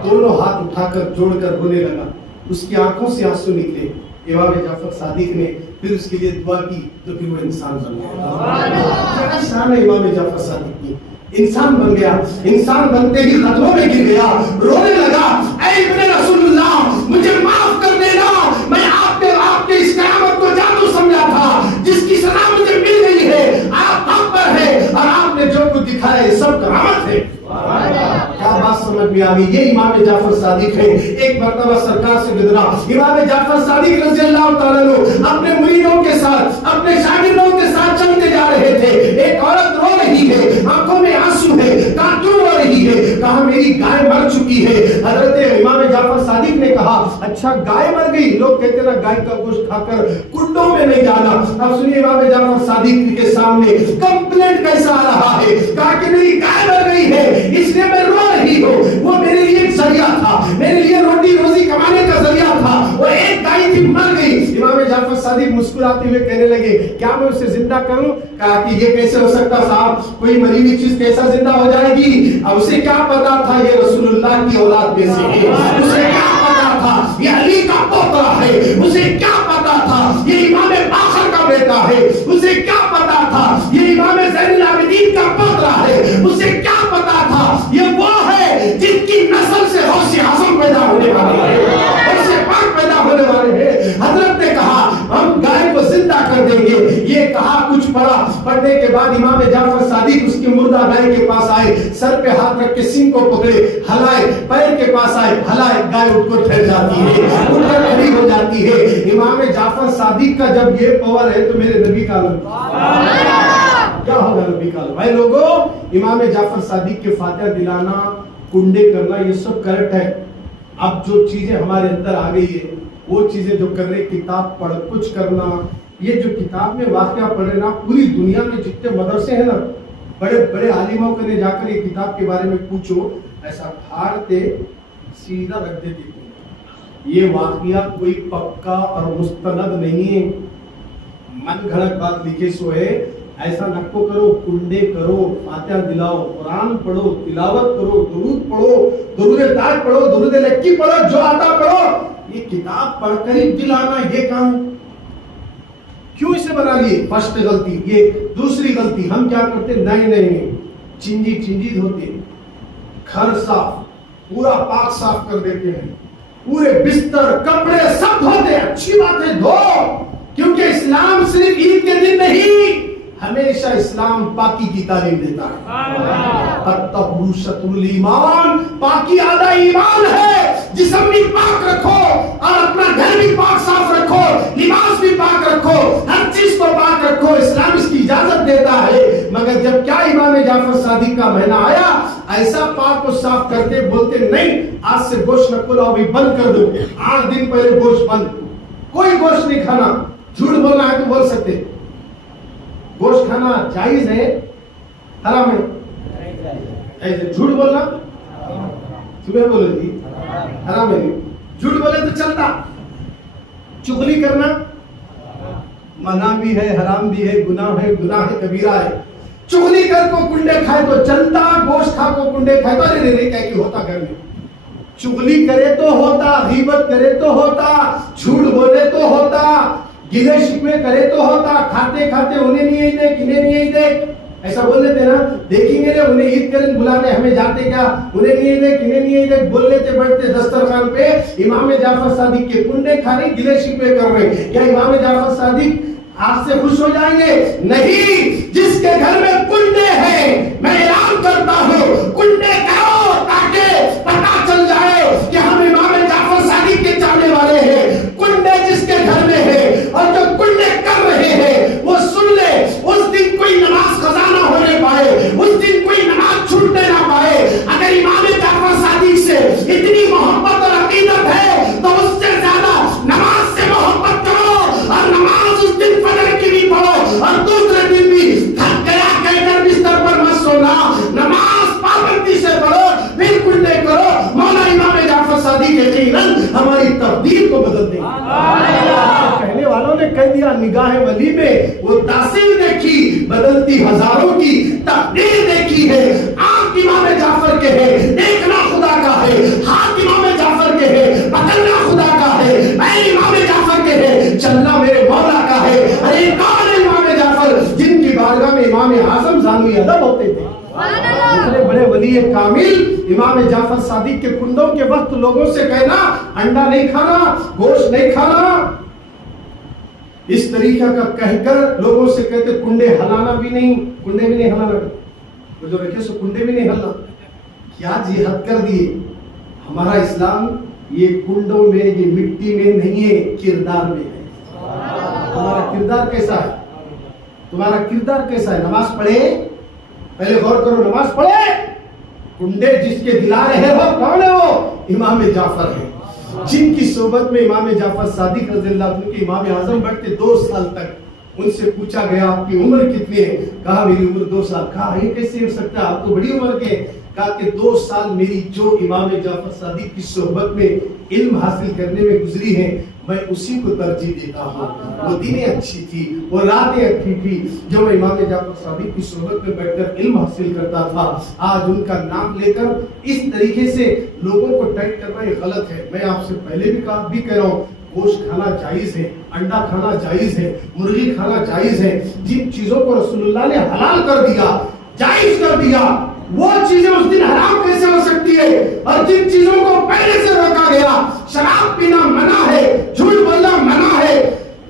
دونوں ہاتھ اٹھا کر جوڑ کر رونے لگا، اس کی آنکھوں سے آنسو نکلے۔ امام جعفر صادق نے پھر اس کے لیے دعا کی تو پھر وہ انسان بن گیا۔ شان ہے امام جعفر صادق کی، انسان بن گیا، انسان بنتے ہی قدموں میں گر گیا، رونے لگا، اے ابن رسول اللہ مجھے معاف کر دینا، میں آپ کے اس قیامت کو جادو سمجھا تھا، جس کی سزا مجھے مل گئی ہے، آپ حق پر ہے اور آپ نے جو کچھ دکھایا ہے سب کرامت ہے۔ کیا بات سمجھ میں آ گئی؟ یہ امام جعفر صادق ہے۔ ایک مرتبہ سرکار سے گزرا، امام جعفر صادق رضی اللہ تعالیٰ عنہ اپنے مریدوں کے ساتھ، اپنے شاگردوں کے ساتھ چلتے جا رہے تھے۔ ایک عورت رو رہی ہے، آنکھوں میں آنسو ہے، کہا کیوں رو رہی ہے؟ کہا میری گائے مر چکی ہے۔ حضرت امام جعفر صادق نے کہا اچھا گائے مر گئی؟ لوگ کہتے ہیں نا گائے کا گوشت کھا کر کنڈوں میں نہیں جانا۔ اب سنیے امام جعفر صادق کے سامنے کمپلینٹ کیسا آ رہا ہے۔ کہا کہ میری گائے مر گئی ہے اس لیے میں رو رہی ہوں، وہ میرے لیے ایک ذریعہ تھا، میرے لیے روٹی روزی کمانے کا ذریعہ تھا، وہ ایک گائے تھی مر گئی۔ امام جعفر صادق مسکراتے ہوئے کہنے لگے کیا میں اسے زندہ کروں؟ کہا کہ یہ کیسے ہو سکتا صاحب، کوئی مری ہوئی چیز کیسا زندہ ہو جائے گی؟ اب اسے کیا پتا تھا یہ رسول اللہ کی اولاد میں سے ہے، اسے کیا پتا تھا یہ علی کا پوترا ہے، اسے کیا پتا تھا یہ امام باقر کا بیٹا ہے، اسے کیا پتا تھا یہ امام زین العابدین کا پوترا ہے، اسے کیا پتا پڑھا. پڑھنے کے بعد امام جعفر صادق اس کی مردہ گائے کے پاس آئے, سر پہ ہاتھ رکھ کے سینگ کو پکڑے, ہلائے, پیر کے پاس آئے, ہلائے, گائے اٹھ کر ٹھہر جاتی ہے, اٹھ کر کھڑی ہو جاتی ہے. امام جعفر صادق کا جب یہ پاور ہے تو میرے نبی کا کیا ہوگا نبی کا. بھائی لوگوں, امام جعفر صادق کے فاتحہ دلانا, کنڈے کرنا, یہ سب کریکٹ ہے. اب جو چیزیں ہمارے اندر آ گئی ہے وہ چیزیں جو کر رہے, کتاب پڑھ کچھ کرنا, یہ جو کتاب میں واقعہ پڑھ رہے نا, پوری دنیا میں جتنے مدرسے ہیں نا, بڑے بڑے عالموں کے جا کر یہ کتاب کے بارے میں پوچھو, ایسا پھاڑتے سیدھا رکھ دیتے. یہ واقعہ کوئی پکا اور مستند نہیں ہے, من گھڑت بات لکھے سو ہے. ایسا نکو کرو, کنڈے کرو, فاتحہ دلاؤ, قرآن پڑھو, تلاوت کرو, درود پڑھو, درود تاج پڑھو, درود لکی پڑھو, جو آتا پڑھو. یہ کتاب پڑھ کر ہی دلانا یہ کام کیوں اسے بنا لیے؟ فرسٹ غلطی یہ. دوسری غلطی ہم کیا کرتے, نہیں چنجی چنجید ہوتے, گھر صاف, پورا پاک صاف کر دیتے ہیں, پورے بستر کپڑے سب دھوتے. اچھی بات ہے دھو, کیونکہ اسلام صرف عید کے دن نہیں, ہمیشہ اسلام پاکی کی تعلیم دیتا ہے. الطہور شطر الایمان, پاکی آدھا ایمان ہے. جسم بھی پاک رکھو اور اپنا گھر بھی پاک صاف رکھو, لباس بھی پاک رکھو, ہر چیز کو پاک رکھو. اسلام اس کی اجازت دیتا ہے. مگر جب کیا امام جعفر صادق کا مہینہ آیا, ایسا پاک کو صاف کرتے, بولتے نہیں آج سے گوشت نہ کھلاؤ, ابھی بند کر دو. 8 دن پہلے گوشت بند, کوئی گوشت نہیں کھانا. جھوٹ بولنا ہے تو بول سکتے, گوشت کھانا جائز ہے حرام ہے؟ ایسے جھوٹ بولنا تمہیں بولے تھی حرام ہے. جھوٹ بولے تو چلتا, چغلی کرنا منع بھی ہے, حرام بھی ہے, گناہ ہے, گناہ کبیرہ ہے. چغلی کر کو کنڈے کھائے تو چلتا, گوشت کھا کو کنڈے کھائے تو ارے کہہ کے ہوتا گھر میں. چغلی کرے تو ہوتا, غیبت کرے تو ہوتا, جھوٹ بولے تو ہوتا, گلے شکوے کرے تو ہوتا, کھاتے کھاتے انہیں نہیں عید ہے, کنہیں نہیں عید ہے, ایسا بول لیتے نا. دیکھیں گے انہیں عید کریں بلانے, ہمیں جاتے کیا, انہیں نہیں عید ہے, کنہیں نہیں عید ہے, بول لیتے بیٹھتے دسترخوان پہ. امام جعفر صادق کے کنڈے کھا رہے, گلے شکوے کر رہے. کیا امام جعفر صادق آپ سے خوش ہو جائیں گے؟ نہیں. جس کے گھر میں کنڈے ہیں, میں اعلان کرتا ہوں کنڈے کرو تاکہ پتہ چل جائے کہ ہم امام جعفر صادق کے چاہنے والے ہیں. کنڈے جس کے گھر میں ہے اور جو کنڈے کر رہے ہیں وہ سن لے, اس دن کوئی نماز قضا نہ ہونے پائے, اس دن کوئی نماز چھوٹنے نہ پائے. اگر امام جعفر صادق سے اتنی محبت اور عقیدت ہے تو اس سے زیادہ نماز سے محبت کرو, اور نماز اس دن فجر کی بھی پڑھو, اور دوسرے دن بھی تھک گیا کہہ کر بستر پر مت سونا, نماز پابندی سے پڑھو, پھر کنڈے کرو. مولا امام جعفر صادق یقیناً ہماری تقدیر کو بدل دیں. کہنے والوں نے کہہ دیا نگاہ ولی میں وہ تاثیر دیکھی, بدلتی ہزاروں کی تقدیر دیکھی ہے. آنکھ امام جعفر کے ہے, دیکھنا خدا کا ہے. ہاتھ امام جعفر کے ہے, پکڑنا خدا کا ہے. پیر امام جعفر کے ہے, چلنا میرے مولا کا ہے. ارے کون ہے امام جعفر جن کی بارگاہ میں امام اعظم زانوی ادب ہوتے تھے؟ اتنے بڑے ولی کامل امام جعفر صادق کے کنڈوں کے وقت لوگوں سے کہنا انڈا نہیں کھانا, گوشت نہیں کھانا, اس طریقہ کا کہہ کر لوگوں سے کہتے کنڈے ہلانا بھی نہیں, کنڈے بھی نہیں ہلانا, جو رکھے سو کنڈے بھی نہیں ہلنا. کیا جی حد کر دیے. ہمارا اسلام یہ کنڈوں میں, یہ مٹی میں نہیں ہے, کردار میں ہے. ہمارا کردار کیسا ہے, تمہارا کردار کیسا ہے؟ نماز پڑھے, پہلے غور کرو, نماز پڑھے. کنڈے جس کے دلا رہے ہو کون ہے؟ وہ امام جعفر ہے, جن کی صحبت میں امام جعفر صادق رضی اللہ عنہ کے امام اعظم بیٹھتے 2 سال تک. ان سے پوچھا گیا آپ کی عمر کتنی ہے؟ کہا میری عمر 2 سال. کہا یہ کیسے ہو سکتا ہے, آپ تو بڑی عمر کے. کہا کہ 2 سال میری جو امام جعفر صادق کی صحبت میں علم حاصل کرنے میں گزری ہے, میں اسی کو ترجیح دیتا ہوں. وہ دنیں اچھی تھی, وہ راتیں اچھی تھی جو میں امام جعفر صادق کی صحبت میں بیٹھ کر علم حاصل کرتا تھا. آج ان کا نام لے کر اس طریقے سے لوگوں کو ٹیگ کرنا یہ غلط ہے. میں آپ سے پہلے بھی کہہ رہا ہوں, گوشت کھانا جائز ہے, انڈا کھانا جائز ہے, مرغی کھانا جائز ہے. جن چیزوں کو رسول اللہ نے حلال کر دیا, جائز کر دیا, وہ چیزیں اس دن حرام کیسے ہو سکتی ہے؟ اور جن چیزوں کو پہلے سے روکا گیا, شراب پینا منع ہے, جھوٹ بولنا منع ہے,